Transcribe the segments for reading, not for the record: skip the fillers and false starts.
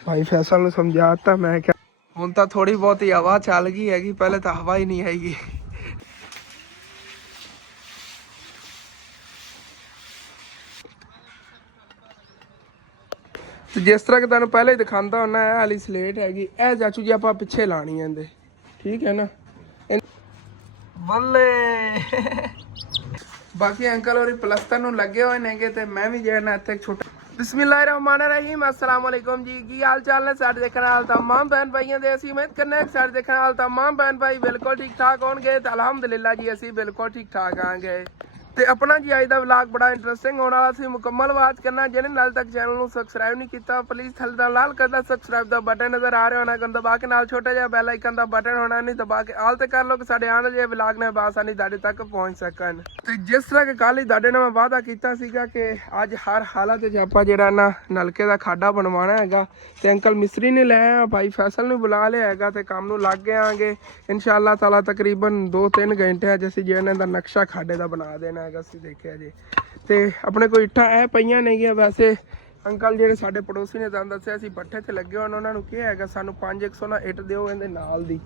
भाई फैसल ने समझाता मैं क्या हुण तां थोड़ी बहुत ही हवा चल गई हैगी, पहले तो हवा ही नहीं हैगी। ਤੇ ਜਿਸ ਤਰ੍ਹਾਂ ਕਿ ਤੁਹਾਨੂੰ ਪਹਿਲਾਂ ਹੀ ਦਿਖਾਉਂਦਾ ਹੁੰਦਾ ਇਹ ਵਾਲੀ ਸਲੇਟ ਹੈਗੀ, ਇਹ ਚਾਚੂ ਜੀ ਆਪਾਂ ਪਿੱਛੇ ਲਾਣੀ ਹੈ ਇਹਦੇ, ਠੀਕ ਹੈ ਨਾ। ਬੱਲੇ ਬਾਕੀ ਅੰਕਲ ਹੋਰੀ ਪਲਸਤਰ ਨੂੰ ਲੱਗੇ ਹੋਏ ਨੇਗੇ ਤੇ ਮੈਂ ਵੀ ਜਿਹੜਾ ਨਾ ਇੱਥੇ ਛੋਟਾ ਬਿਸਮਿਲ੍ਲਾਹਿਰਰਹਿਮਾਨਿਰਰਹੀਮ अस्सलाम वालेकुम जी। की हाल चाल ने सारे देखने वाले तमाम बहन भाइयों दे ਅਸੀਂ उम्मीद करने सारे देखने वाले तमाम बहन भाई बिल्कुल ठीक ठाक होंगे तो अलहमदुलिल्लाह जी ਅਸੀਂ बिल्कुल ठीक ठाक आंगे। ਤੇ ਆਪਣਾ ਜੀ ਅੱਜ ਦਾ ਵਲੌਗ ਬੜਾ ਇੰਟਰਸਟਿੰਗ ਹੋਣ ਵਾਲਾ ਸੀ, ਮੁਕੰਮਲ ਵਾਚ ਕਰਨਾ। ਜਿਹਨੇ ਨਾਲ ਤੱਕ ਚੈਨਲ ਨੂੰ ਸਬਸਕ੍ਰਾਈਬ ਨਹੀਂ ਕੀਤਾ ਪਲੀਜ਼ ਥੱਲੇ ਦਾ ਲਾਲ ਕਰਦਾ ਸਬਸਕ੍ਰਾਈਬ ਦਾ ਬਟਨ ਨਜ਼ਰ ਆ ਰਿਹਾ ਹੋਣਾ, ਕੰਨ ਦਬਾ ਕੇ ਨਾਲ ਛੋਟਾ ਜਿਹਾ ਬੈਲ ਆਈਕਨ ਦਾ ਬਟਨ ਹੋਣਾ, ਨਹੀਂ ਦਬਾ ਕੇ ਆਲ ਤੇ ਕਰ ਲਓ ਕਿ ਸਾਡੇ ਆਉਣ ਵਾਲੇ ਵਲੌਗ ਨੇ ਬਾਸਾਨੀ ਤੁਹਾਡੇ ਤੱਕ ਪਹੁੰਚ ਸਕਣ। ਤੇ ਜਿਸ ਤਰ੍ਹਾਂ ਕਿ ਕੱਲ ਹੀ ਤੁਹਾਡੇ ਨਾਲ ਮੈਂ ਵਾਅਦਾ ਕੀਤਾ ਸੀਗਾ ਕਿ ਅੱਜ ਹਰ ਹਾਲਤ 'ਚ ਆਪਾਂ ਜਿਹੜਾ ਨਾ ਨਲਕੇ ਦਾ ਖਾਡਾ ਬਣਵਾਉਣਾ ਹੈਗਾ, ਤੇ ਅੰਕਲ ਮਿਸਤਰੀ ਨੇ ਲੈ ਆਇਆ, ਭਾਈ ਫੈਸਲ ਨੂੰ ਬੁਲਾ ਲਿਆ ਹੈਗਾ ਤੇ ਕੰਮ ਨੂੰ ਲੱਗ ਗਏ ਆਂਗੇ ਇਨਸ਼ਾਅੱਲਾ ਤਾਲਾ। ਤਕਰੀਬਨ 2-3 ਘੰਟੇ ਅੱਜ ਅਸੀਂ ਜਿਹੜਾ ਦਾ ਨਕਸ਼ਾ ਖਾਡੇ ਦਾ ਬਣਾ ਦੇਣਾ ਹੈਗਾ। ਅਸੀਂ ਦੇਖਿਆ ਜੀ ਤੇ ਆਪਣੇ ਕੋਲ ਇੱਟਾਂ ਇਹ ਪਈਆਂ ਨੇਗੀਆਂ। ਵੈਸੇ ਅੰਕਲ ਜਿਹੜੇ ਸਾਡੇ ਪੜੋਸੀ ਨੇ ਤੁਹਾਨੂੰ ਦੱਸਿਆ ਸੀ ਪੱਠੇ ਤੇ ਲੱਗੇ ਹੋਣ, ਉਹਨਾਂ ਨੂੰ ਕਿਹਾ ਹੈਗਾ ਸਾਨੂੰ 5-100 ਨਾਲ ਇੱਟ ਦਿਓ ਇਹਦੇ ਨਾਲ ਦੀ,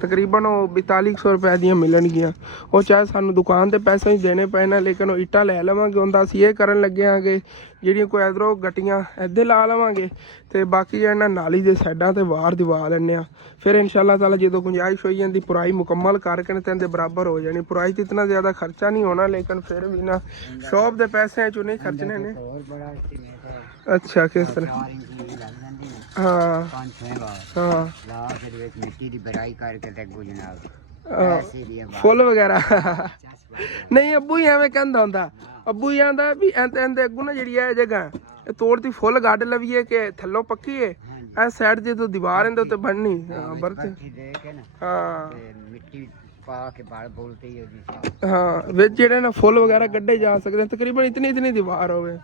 ਤਕਰੀਬਨ ਉਹ 4200 ਰੁਪਏ ਦੀਆਂ ਮਿਲਣਗੀਆਂ। ਉਹ ਚਾਹੇ ਸਾਨੂੰ ਦੁਕਾਨ ਤੇ ਪੈਸੇ ਹੀ ਦੇਣੇ ਪਏ ਨਾ, ਲੇਕਿਨ ਉਹ ਇੱਟਾਂ ਲੈ ਲਵਾਂਗੇ। ਹੁੰਦਾ ਅਸੀਂ ਇਹ ਕਰਨ ਲੱਗੇ ਆਂਗੇ ਜਿਹੜੀਆਂ ਕੋਈ ਇਧਰੋਂ ਗੱਟੀਆਂ ਇੱਧੇ ਲਾ ਲਵਾਂਗੇ ਤੇ ਬਾਕੀ ਜਿਹੜਾ ਨਾਲੀ ਦੇ ਸਾਈਡਾਂ ਤੇ ਵਾਰ ਦਿਵਾ ਲੈਂਦੇ ਆ। ਫਿਰ ਇਨਸ਼ਾਅੱਲਾ ਤਾਲਾ ਜਦੋਂ ਗੁੰਜਾਇਸ਼ ਹੋਈ ਜਾਂਦੀ ਪੁਰਾਈ ਮੁਕੰਮਲ ਕਰਕੇ ਤੇ ਇਹਦੇ ਬਰਾਬਰ ਹੋ ਜਾਣੀ। ਪੁਰਾਈ 'ਚ ਇਤਨਾ ਜ਼ਿਆਦਾ ਖਰਚਾ ਨਹੀਂ ਹੋਣਾ, ਲੇਕਿਨ ਫਿਰ ਵੀ ਨਾ ਸ਼ੌਪ ਦੇ ਪੈਸੇ ਚੋਂ ਨਹੀਂ ਖਰਚਣੇ ਨੇ। ਅੱਛਾ ਕਿਸ ਤਰ੍ਹਾਂ? ਹਾਂ ਹਾਂ ਮਿੱਟੀ ਦੀ ਬਰਾਈ ਕਰਕੇ ਤੇ ਗੁਜਨਾਬ ਫੁੱਲ ਵਗੈਰਾ ਨਹੀਂ ਅੱਬੂ ਹੀ ਐਵੇਂ ਕਹਿੰਦਾ ਹੁੰਦਾ। ਅੱਬੂ ਹੀ ਆਂਦਾ ਵੀ ਇਹਦੇ ਅੱਗੂ ਨਾ ਜਿਹੜੀ ਇਹ ਜਗ੍ਹਾ ਇਹ ਤੋੜਤੀ ਫੁੱਲ ਗੱਡ ਲਵੀਏ ਕਿ ਥੱਲੋਂ ਪੱਕੀ ਏ, ਇਹ ਸਾਈਡ ਜਦੋਂ ਦੀਵਾਰ ਇਹਦੇ ਉੱਤੇ ਬਣਨੀ ਬਰਤ ਹਾਂ ਮਿੱਟੀ ਪਾ ਕੇ ਬਾਲ ਬੋਲਤੇ ਹਾਂ ਵਿੱਚ ਜਿਹੜੇ ਨਾ ਫੁੱਲ ਵਗੈਰਾ ਕੱਢੇ ਜਾ ਸਕਦੇ। ਤਕਰੀਬਨ ਇਤਨੀ ਦੀਵਾਰ ਹੋਵੇ,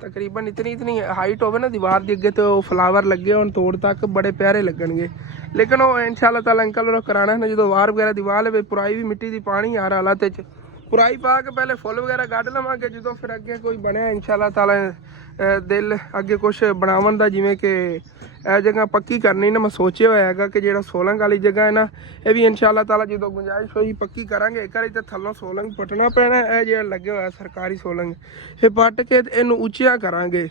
ਤਕਰੀਬਨ ਇਤਨੀ ਹਾਈਟ ਹੋਵੇ ਨਾ ਦੀਵਾਰ ਦੇ ਅੱਗੇ, ਤੇ ਉਹ ਫਲਾਵਰ ਲੱਗੇ ਹੋਣ ਤੋੜ ਤੱਕ ਬੜੇ ਪਿਆਰੇ ਲੱਗਣਗੇ। ਲੇਕਿਨ ਉਹ ਇਨਸ਼ਾਅੱਲਾ ਤਾਲਾ ਅੰਕਲ ਨੂੰ ਕਰਾਣਾ ਨਾ ਜਦੋਂ ਵਾਰ ਵਗੈਰਾ ਦੀਵਾਰ ਲਵੇ ਪੁਰਾਈ ਵੀ ਮਿੱਟੀ ਦੀ ਪਾਣੀ ਯਾਰ ਹਾਲਾਤ 'ਚ ਪੁਰਾਈ ਪਾ ਕੇ ਪਹਿਲੇ ਫੁੱਲ ਵਗੈਰਾ ਕੱਢ ਲਵਾਂਗੇ। ਜਦੋਂ ਫਿਰ ਅੱਗੇ ਕੋਈ ਬਣਿਆ ਇਨਸ਼ਾਅੱਲਾ ਤਾਲਾ ਦਿਲ ਅੱਗੇ ਕੁਛ ਬਣਾਉਣ ਦਾ, ਜਿਵੇਂ ਕਿ ਇਹ ਜਗ੍ਹਾ ਪੱਕੀ ਕਰਨੀ ਨਾ ਮੈਂ ਸੋਚਿਆ ਹੋਇਆ ਹੈਗਾ ਕਿ ਜਿਹੜਾ ਸੋਲੰਗ ਵਾਲੀ ਜਗ੍ਹਾ ਹੈ ਨਾ ਇਹ ਵੀ ਇਨਸ਼ਾਅੱਲਾ ਤਾਲਾ ਜਦੋਂ ਗੁੰਜਾਇਸ਼ ਹੋਈ ਪੱਕੀ ਕਰਾਂਗੇ। ਇੱਕ ਵਾਰੀ ਤੇ ਥੱਲੋਂ ਸੋਲੰਗ ਪਟਣਾ ਪੈਣਾ, ਇਹ ਜਿਹੜਾ ਲੱਗਿਆ ਹੋਇਆ ਸਰਕਾਰੀ ਸੋਲੰਗ ਇਹ ਪੱਟ ਕੇ ਇਹਨੂੰ ਉੱਚਿਆ ਕਰਾਂਗੇ,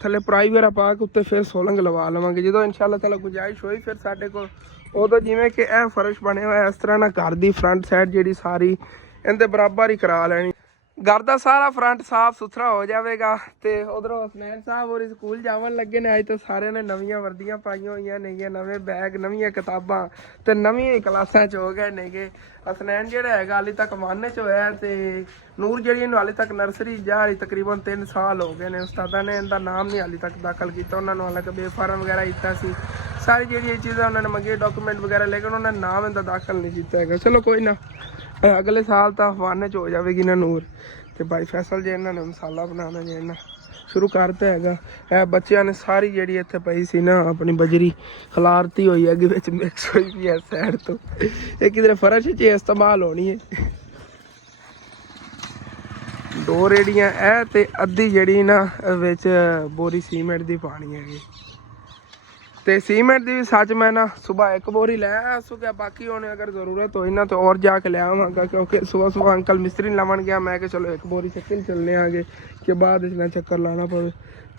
ਥੱਲੇ ਪਰਾਈ ਵਗੈਰਾ ਪਾ ਕੇ ਉੱਤੇ ਫਿਰ ਸੋਲੰਗ ਲਵਾ ਲਵਾਂਗੇ ਜਦੋਂ ਇਨਸ਼ਾਅੱਲਾ ਤਾਲਾ ਗੁੰਜਾਇਸ਼ ਹੋਈ। ਫਿਰ ਸਾਡੇ ਕੋਲ ਉਦੋਂ ਜਿਵੇਂ ਕਿ ਇਹ ਫਰਸ਼ ਬਣਿਆ ਹੋਇਆ ਇਸ ਤਰ੍ਹਾਂ ਨਾ ਘਰ ਦੀ ਫਰੰਟ ਸਾਈਡ ਜਿਹੜੀ ਸਾਰੀ ਇਹਦੇ ਬਰਾਬਰ ਹੀ ਕਰਾ ਲੈਣੀ। ਘਰ ਦਾ ਸਾਰਾ ਫਰੰਟ ਸਾਫ ਸੁਥਰਾ ਹੋ ਜਾਵੇਗਾ। ਤੇ ਉਧਰੋਂ ਹਸਨੈਨ ਸਾਹਿਬ ਹੋਰ ਸਕੂਲ ਜਾਵਣ ਲੱਗੇ ਨੇ। ਅੱਜ ਤਾਂ ਸਾਰਿਆਂ ਨੇ ਨਵੀਆਂ ਵਰਦੀਆਂ ਪਾਈਆਂ ਹੋਈਆਂ ਨੇਗੀਆਂ, ਨਵੇਂ ਬੈਗ, ਨਵੀਆਂ ਕਿਤਾਬਾਂ ਤੇ ਨਵੀਆਂ ਕਲਾਸਾਂ 'ਚ ਹੋ ਗਏ ਨੇਗੇ। ਹਸਨੈਨ ਜਿਹੜਾ ਹੈਗਾ ਹਾਲੇ ਤੱਕ ਮਾਨੇ 'ਚ ਹੋਇਆ ਤੇ ਨੂਰ ਜਿਹੜੀ ਇਹਨੂੰ ਹਾਲੇ ਤੱਕ ਨਰਸਰੀ ਜਾ ਰਹੀ, ਤਕਰੀਬਨ 3 ਸਾਲ ਹੋ ਗਏ ਨੇ। ਉਸਤਾਦਾਂ ਨੇ ਇਹਦਾ ਨਾਮ ਨਹੀਂ ਹਾਲੇ ਤੱਕ ਦਾਖਲ ਕੀਤਾ, ਉਹਨਾਂ ਨੂੰ ਹਾਲਾਂਕਿ ਬੇਫਾਰਮ ਵਗੈਰਾ ਕੀਤਾ ਸੀ, ਸਾਰੀ ਜਿਹੜੀਆਂ ਚੀਜ਼ਾਂ ਉਹਨਾਂ ਨੇ ਮੰਗੀ ਡਾਕੂਮੈਂਟ ਵਗੈਰਾ, ਲੇਕਿਨ ਉਹਨਾਂ ਨੇ ਨਾਮ ਇਹਦਾ ਦਾਖਲ ਨਹੀਂ ਕੀਤਾ ਹੈਗਾ। ਚਲੋ ਕੋਈ ਨਾ, ਅਗਲੇ ਸਾਲ ਤਾਂ ਹਵਾਨੇ 'ਚ ਹੋ ਜਾਵੇਗੀ ਨਾ ਨੂਰ। ਤੇ ਭਾਈ ਫੈਸਲ ਜੇ ਇਹਨਾਂ ਨੇ ਮਸਾਲਾ ਬਣਾਉਣਾ ਜੇ ਇਹਨਾਂ ਸ਼ੁਰੂ ਕਰਤਾ ਹੈਗਾ। ਇਹ ਬੱਚਿਆਂ ਨੇ ਸਾਰੀ ਜਿਹੜੀ ਇੱਥੇ ਪਈ ਸੀ ਨਾ ਆਪਣੀ ਬਜਰੀ ਖਲਾਰਤੀ ਹੋਈ ਹੈਗੀ, ਵਿੱਚ ਮਿਕਸ ਹੋਈ ਵੀ ਹੈ ਸਾਈਡ ਤੋਂ, ਇਹ ਕਿਧਰੇ ਫਰਸ਼ 'ਚ ਇਸਤੇਮਾਲ ਹੋਣੀ ਹੈ। 2 ਰੇੜੀਆਂ ਇਹ ਤੇ ਅੱਧੀ ਜਿਹੜੀ ਨਾ ਵਿੱਚ ਬੋਰੀ ਸੀਮੈਂਟ ਦੀ ਪਾਣੀ ਹੈਗੀ। ਤੇ ਸੀਮੈਂਟ ਦੀ ਵੀ ਸੱਚ ਮੈਂ ਨਾ ਸੁਬਾਹ 1 ਬੋਰੀ ਲੈ ਆਇਆ ਸੁਕਿਆ, ਬਾਕੀ ਹੁਣ ਅਗਰ ਜ਼ਰੂਰਤ ਹੋਈ ਨਾ ਤਾਂ और ਜਾ ਕੇ ਲੈ ਆਵਾਂਗਾ, ਕਿਉਂਕਿ ਸੁਬਾਹ ਅੰਕਲ ਮਿਸਤਰੀ ਨੂੰ ਲਾਵਣ ਗਿਆ। ਮੈਂ ਕਿ ਚਲੋ 1 ਬੋਰੀ ਚੱਕਣ ਚੱਲਨੇ ਆਗੇ ਕਿ ਬਾਅਦ ਵਿੱਚ ਨਾ ਚੱਕਰ ਲਾਣਾ ਪਵੇ।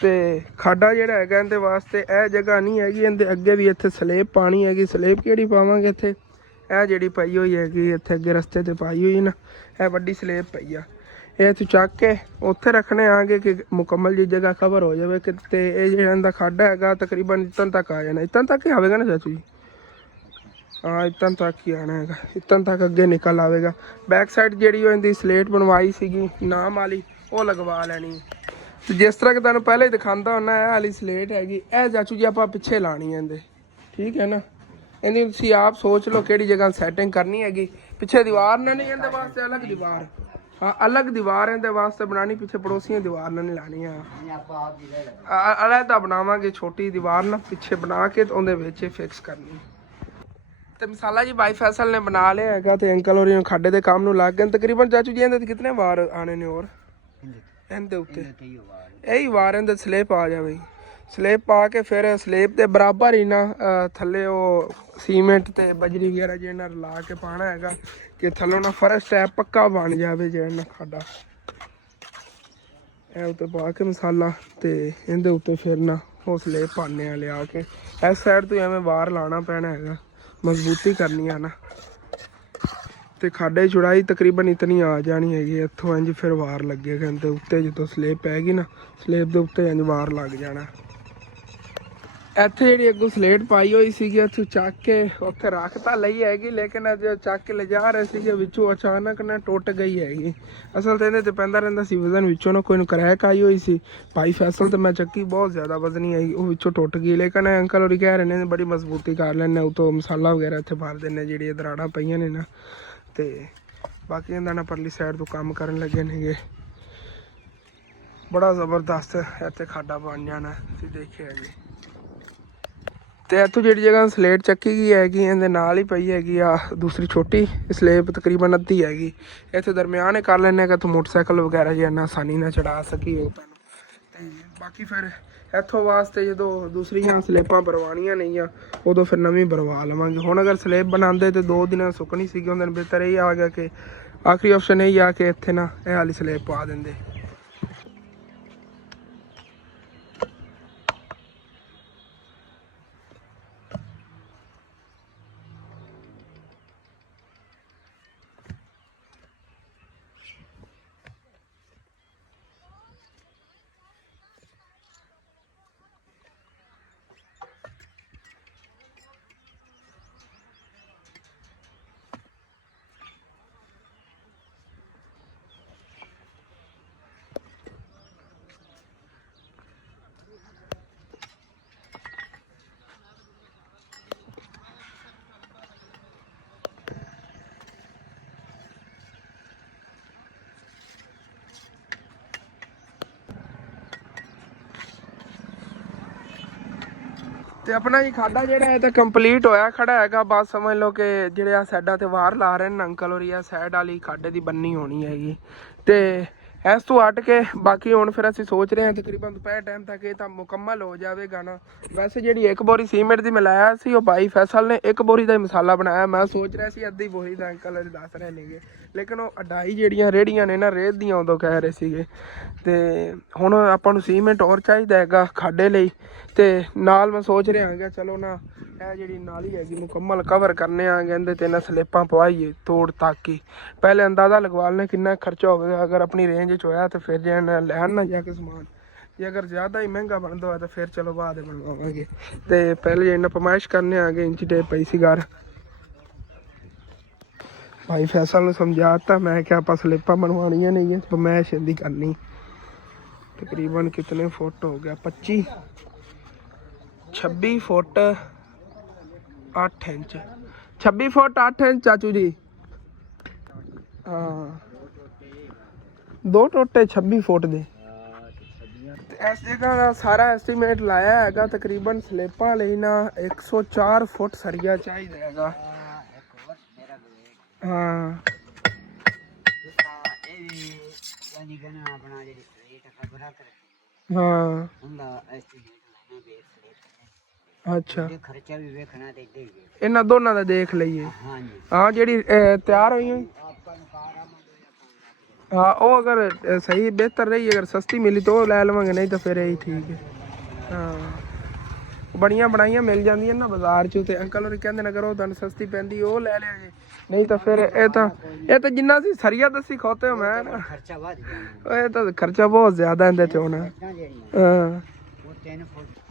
ਤੇ ਖਾਡਾ ਜਿਹੜਾ ਹੈਗਾ ਇਹਦੇ ਵਾਸਤੇ ਇਹ ਜਗ੍ਹਾ ਨਹੀਂ ਹੈਗੀ, ਇਹਦੇ ਅੱਗੇ ਵੀ ਇੱਥੇ ਸਲੇਬ ਪਾਣੀ ਹੈਗੀ। ਸਲੇਬ ਕਿਹੜੀ ਪਾਵਾਂਗੇ ਇੱਥੇ? ਇਹ ਜਿਹੜੀ ਪਈ ਹੋਈ ਹੈਗੀ ਇੱਥੇ ਅੱਗੇ ਰਸਤੇ ਤੇ ਪਾਈ ਹੋਈ ਨਾ, ਇਹ ਵੱਡੀ ਸਲੇਬ ਪਈ ਆ। ਇਹ ਤੂੰ ਚੱਕ ਕੇ ਉੱਥੇ ਰੱਖਣੇ ਆਗੇ ਕਿ ਮੁਕੰਮਲ ਜੀ ਜਗ੍ਹਾ ਕਵਰ ਹੋ ਜਾਵੇ। ਤੇ ਇਹ ਜਿਹੜਾ ਇਹਦਾ ਖਾਡਾ ਹੈਗਾ ਤਕਰੀਬਨ ਇਤਨ ਤੱਕ ਆ ਜਾਣਾ। ਇਤਨ ਤੱਕ ਹੀ ਆਵੇਗਾ ਨਾ ਚਾਚੂ ਜੀ? ਹਾਂ ਇਤਨ ਤੱਕ ਹੀ ਆਣਾ ਹੈਗਾ, ਇਤਨ ਤੱਕ ਅੱਗੇ ਨਿਕਲ ਆਵੇਗਾ। ਬੈਕ ਸਾਈਡ ਜਿਹੜੀ ਉਹ ਇਹਦੀ ਸਲੇਟ ਬਣਵਾਈ ਸੀਗੀ ਨਾਮ ਵਾਲੀ ਉਹ ਲਗਵਾ ਲੈਣੀ। ਤੇ ਜਿਸ ਤਰ੍ਹਾਂ ਕਿ ਤੁਹਾਨੂੰ ਪਹਿਲਾਂ ਹੀ ਦਿਖਾਉਂਦਾ ਹੁੰਦਾ ਇਹ ਵਾਲੀ ਸਲੇਟ ਹੈਗੀ, ਇਹ ਚਾਚੂ ਜੀ ਆਪਾਂ ਪਿੱਛੇ ਲਾਣੀ ਹੈ ਇਹਦੇ, ਠੀਕ ਹੈ ਨਾ। ਇਹਦੀ ਤੁਸੀਂ ਆਪ ਸੋਚ ਲਓ ਕਿਹੜੀ ਜਗ੍ਹਾ ਸੈਟਿੰਗ ਕਰਨੀ ਹੈਗੀ। ਪਿੱਛੇ ਦੀਵਾਰ ਨਾ ਨਹੀਂ, ਇਹਦੇ ਵਾਸਤੇ ਅਲੱਗ ਦੀਵਾਰ, हाँ अलग दीवार है वास्ते बनानी, पीछे पड़ोसियों दीवार ना नहीं लानी है, अलहदा बनावांगे छोटी दीवार ना पीछे बना के तो उहदे विच फिक्स करनी। तो मसाला जी भाई फैसल ने बना लिया है तो अंकल और खाडे के काम में लग गए तकरीबन। चाचू जी इहदे कितने वार आने ने और इहदे उत्ते यही वार इहदे स्लिप आ जाए ਸਲੇਬ ਪਾ ਕੇ ਫਿਰ ਸਲੇਬ ਦੇ ਬਰਾਬਰ ਹੀ ਨਾ ਥੱਲੇ ਉਹ ਸੀਮੈਂਟ ਤੇ ਬਜਰੀ ਵਗੈਰਾ ਜਿਹਦੇ ਨਾਲ ਲਾ ਕੇ ਪਾਣਾ ਹੈਗਾ ਕਿ ਥੱਲੋਂ ਨਾ ਫਰਸ਼ ਟੈਪ ਪੱਕਾ ਬਣ ਜਾਵੇ ਜਿਹੜਾ ਨਾ ਖਾਡਾ। ਇਹ ਉੱਤੇ ਪਾ ਕੇ ਮਸਾਲਾ ਤੇ ਇਹਦੇ ਉੱਤੇ ਫਿਰ ਨਾ ਉਹ ਸਲੇਬ ਪਾਣੇ ਆ ਲਿਆ ਕੇ। ਇਸ ਸਾਈਡ ਤੋਂ ਐਵੇਂ ਵਾਰ ਲਾਣਾ ਪੈਣਾ ਹੈਗਾ, ਮਜ਼ਬੂਤੀ ਕਰਨੀ ਆ ਨਾ। ਤੇ ਖਾਡੇ ਦੀ ਚੌੜਾਈ ਤਕਰੀਬਨ ਇਤਨੀ ਆ ਜਾਣੀ ਹੈਗੀ, ਇੱਥੋਂ ਇੰਜ ਫਿਰ ਵਾਰ ਲੱਗੇਗਾ ਤੇ ਉੱਤੇ ਜਦੋਂ ਸਲੇਬ ਪੈ ਗਈ ਨਾ, ਸਲੇਬ ਦੇ ਉੱਤੇ ਇੰਜ ਵਾਰ ਲੱਗ ਜਾਣਾ। ਇੱਥੇ ਜਿਹੜੀ ਅੱਗੋਂ ਸਲੇਟ ਪਾਈ ਹੋਈ ਸੀਗੀ ਇੱਥੋਂ ਚੱਕ ਕੇ ਉੱਥੇ ਰੱਖ ਤਾਂ ਲਈ ਹੈਗੀ, ਲੇਕਿਨ ਜਦੋਂ ਚੱਕ ਕੇ ਲਿਜਾ ਰਹੇ ਸੀਗੇ ਵਿੱਚੋਂ ਅਚਾਨਕ ਨਾ ਟੁੱਟ ਗਈ ਹੈਗੀ। ਅਸਲ ਤੇ ਇਹਦੇ ਤੇ ਪੈਂਦਾ ਰਹਿੰਦਾ ਸੀ ਵਜ਼ਨ, ਵਿੱਚੋਂ ਨਾ ਕੋਈ ਨੂੰ ਕਰੈਕ ਆਈ ਹੋਈ ਸੀ। ਭਾਈ ਫੈਸਲ ਤੇ ਮੈਂ ਚੱਕੀ ਬਹੁਤ ਜ਼ਿਆਦਾ ਵਜ਼ਨੀ ਆਈ, ਉਹ ਵਿੱਚੋਂ ਟੁੱਟ ਗਈ। ਲੇਕਿਨ ਅੰਕਲ ਹੋਰੀ ਕਹਿ ਰਹੇ ਨੇ ਬੜੀ ਮਜ਼ਬੂਤੀ ਕਰ ਲੈਂਦੇ, ਉਤੋਂ ਮਸਾਲਾ ਵਗੈਰਾ ਇੱਥੇ ਭਰ ਦਿੰਦੇ ਜਿਹੜੀਆਂ ਦਰਾੜਾਂ ਪਈਆਂ ਨੇ ਨਾ। ਤੇ ਬਾਕੀ ਇਹਦਾ ਨਾ ਪਰਲੀ ਸਾਈਡ ਤੋਂ ਕੰਮ ਕਰਨ ਲੱਗੇ ਨੇਗੇ, ਬੜਾ ਜ਼ਬਰਦਸਤ ਇੱਥੇ ਖਾਡਾ ਬਣ ਜਾਣਾ, ਤੁਸੀਂ ਦੇਖਿਆ ਜੀ। ਤੇ ਇੱਥੋਂ ਜਿਹੜੀ ਜਗ੍ਹਾ ਸਲੇਟ ਚੱਕੀ ਗਈ ਹੈਗੀ ਇਹਦੇ ਨਾਲ ਹੀ ਪਈ ਹੈਗੀ ਆ ਦੂਸਰੀ ਛੋਟੀ ਸਲੇਬ, ਤਕਰੀਬਨ ਅੱਧੀ ਹੈਗੀ। ਇੱਥੇ ਦਰਮਿਆਨ ਕਰ ਲੈਂਦੇ ਕਿ ਇੱਥੋਂ ਮੋਟਰਸਾਈਕਲ ਵਗੈਰਾ ਜੇ ਇੰਨਾ ਆਸਾਨੀ ਨਾਲ ਚੜਾ ਸਕੀਏ ਤੁਹਾਨੂੰ। ਤੇ ਬਾਕੀ ਫਿਰ ਇੱਥੋਂ ਵਾਸਤੇ ਜਦੋਂ ਦੂਸਰੀਆਂ ਸਲੇਬਾਂ ਭਰਵਾਉਣੀਆਂ ਨਹੀਂ ਆ ਉਦੋਂ ਫਿਰ ਨਵੀਂ ਭਰਵਾ ਲਵਾਂਗੇ। ਹੁਣ ਅਗਰ ਸਲੇਬ ਬਣਾਉਂਦੇ ਤੇ 2 ਦਿਨਾਂ ਸੁੱਕਣੀ ਸੀਗੀ, ਉਹਦੇ ਨਾਲ ਬਿਹਤਰ ਇਹ ਆ ਗਿਆ ਕਿ ਆਖਰੀ ਆਪਸ਼ਨ ਇਹ ਆ ਕਿ ਇੱਥੇ ਨਾ ਇਹ ਵਾਲੀ ਸਲੇਬ ਪਾ ਦਿੰਦੇ। ਤੇ ਆਪਣਾ ਜੀ ਖਾਡਾ ਜਿਹੜਾ ਹੈ ਤਾਂ ਕੰਪਲੀਟ ਹੋਇਆ ਖੜਾ ਹੈਗਾ। ਬਸ ਸਮਝ ਲਓ ਕਿ ਜਿਹੜੇ ਆ ਸਾਈਡਾਂ ਤੇ ਵਾਰ ਲਾ ਰਹੇ ਨੇ ਅੰਕਲ ਹੋਰੀ, ਆ ਸਾਈਡ ਵਾਲੀ ਖਾਡੇ ਦੀ ਬੰਨੀ ਹੋਣੀ ਹੈਗੀ। ਤੇ ਇਸ ਤੋਂ ਹਟ ਕੇ ਬਾਕੀ ਹੁਣ ਫਿਰ ਅਸੀਂ ਸੋਚ ਰਹੇ ਹਾਂ ਤਕਰੀਬਨ ਦੁਪਹਿਰ ਟਾਈਮ ਤੱਕ ਇਹ ਤਾਂ ਮੁਕੰਮਲ ਹੋ ਜਾਵੇਗਾ ਨਾ। ਵੈਸੇ ਜਿਹੜੀ 1 ਬੋਰੀ ਸੀਮੈਂਟ ਦੀ ਮਿਲਾਇਆ ਸੀ ਉਹ ਭਾਈ ਫੈਸਲ ਨੇ 1 ਬੋਰੀ ਦਾ ਹੀ ਮਸਾਲਾ ਬਣਾਇਆ। ਮੈਂ ਸੋਚ ਰਿਹਾ ਸੀ ਅੱਧੀ ਬੋਰੀ ਦਾ ਅੰਕਲ ਹੋਰੀ ਦੱਸ ਰਹੇ ਨੇਗੇ, ਲੇਕਿਨ ਉਹ ਅਡਾਈ ਜਿਹੜੀਆਂ ਰੇਹੜੀਆਂ ਨੇ ਨਾ ਰੇਤ ਦੀਆਂ ਉਦੋਂ ਕਹਿ ਰਹੇ ਸੀਗੇ। ਤੇ ਹੁਣ ਆਪਾਂ ਨੂੰ ਸੀਮੈਂਟ ਹੋਰ ਚਾਹੀਦਾ ਹੈਗਾ ਖਾਡੇ ਲਈ। ਤੇ ਨਾਲ ਮੈਂ ਸੋਚ ਰਿਹਾ ਹੈਗਾ ਚਲੋ ਨਾ ਇਹ ਜਿਹੜੀ ਨਾਲੀ ਹੈਗੀ ਮੁਕੰਮਲ ਕਵਰ ਕਰਨੇ ਆ ਇਹਦੇ ਤੇ ਨਾ ਸਲੇਪਾਂ ਪਵਾਈਏ ਤੋੜ ਤੱਕ ਹੀ। ਪਹਿਲੇ ਅੰਦਾਜ਼ਾ ਲਗਵਾ ਲੈਣਾ ਕਿੰਨਾ ਖਰਚਾ ਹੋਵੇਗਾ, ਅਗਰ ਆਪਣੀ ਰੇਂਜ 'ਚ ਹੋਇਆ ਤਾਂ ਫਿਰ ਜੇ ਲੈਣ ਨਾ ਜਾ ਕੇ ਸਮਾਨ, ਜੇ ਅਗਰ ਜ਼ਿਆਦਾ ਹੀ ਮਹਿੰਗਾ ਬਣਦਾ ਹੋਇਆ ਤਾਂ ਫਿਰ ਚਲੋ ਬਾਅਦ ਬਣਵਾਵਾਂਗੇ। ਤੇ ਪਹਿਲੇ ਇਹਨਾਂ ਪਮਾਇਸ਼ ਕਰਨੇ ਆ ਗਏ ਇੰਚੀ ਟੇਪ ਪਈ ਸੀ ਘਰ। ਭਾਈ ਫੈਸਲ ਨੂੰ ਸਮਝਾਤਾ ਮੈਂ ਕਿ ਆਪਾਂ ਸਲਿੱਪਾਂ ਬਣਵਾਉਣੀਆਂ ਨਹੀਂ ਹੈ, ਪਮਾਇਸ਼ ਇਹਦੀ ਕਰਨੀ। ਤਕਰੀਬਨ ਕਿਤਨੇ ਫੁੱਟ ਹੋ ਗਿਆ, 26 ਫੁੱਟ 8 ਇੰਚ, 26 ਫੁੱਟ 8 ਇੰਚ ਚਾਚੂ ਜੀ। ਹਾਂ 2 ਟੋਟੇ 26 ਫੁੱਟ ਦੇ। ਇਸ ਜਗ੍ਹਾ ਦਾ ਸਾਰਾ ਐਸਟੀਮੇਟ ਲਾਇਆ ਹੈਗਾ ਤਕਰੀਬਨ ਸਲਿੱਪਾਂ ਲਈ ਨਾ 104 ਫੁੱਟ ਸਰੀਆ ਚਾਹੀਦਾ ਹੈਗਾ। ਹਾਂ ਹਾਂ ਅੱਛਾ ਖਰਚਾ ਵੀ ਵੇਖਣਾ ਤੇ ਇਹਨਾਂ ਦੋਨਾਂ ਦਾ ਦੇਖ ਲਈਏ। ਹਾਂ ਜਿਹੜੀ ਤਿਆਰ ਹੋਈ ਹੋਈ ਹਾਂ ਉਹ ਅਗਰ ਸਹੀ ਬਿਹਤਰ ਰਹੀ, ਅਗਰ ਸਸਤੀ ਮਿਲੀ ਤਾਂ ਉਹ ਲੈ ਲਵਾਂਗੇ, ਨਹੀਂ ਤਾਂ ਫਿਰ ਇਹੀ ਠੀਕ ਹੈ। ਹਾਂ ਬੜੀਆਂ ਬਣਾਈਆਂ ਮਿਲ ਜਾਂਦੀਆਂ ਨਾ ਬਾਜ਼ਾਰ 'ਚ, ਤੇ ਅੰਕਲ ਹੋਰੀ ਕਹਿੰਦੇ ਨੇ ਅਗਰ ਉਹ ਤੁਹਾਨੂੰ ਸਸਤੀ ਪੈਂਦੀ ਉਹ ਲੈ ਲਿਆ ਜੇ, ਨਹੀਂ ਤਾਂ ਫਿਰ ਇਹ ਤਾਂ ਜਿੰਨਾ ਸੀ ਸਰੀਆ ਦੱਸੀ ਖੋਤੇ ਹੋ ਮੈਂ ਨਾ, ਇਹ ਤਾਂ ਖਰਚਾ ਬਹੁਤ ਜ਼ਿਆਦਾ ਇਹਦੇ 'ਚ ਹੋਣਾ। ਹਾਂ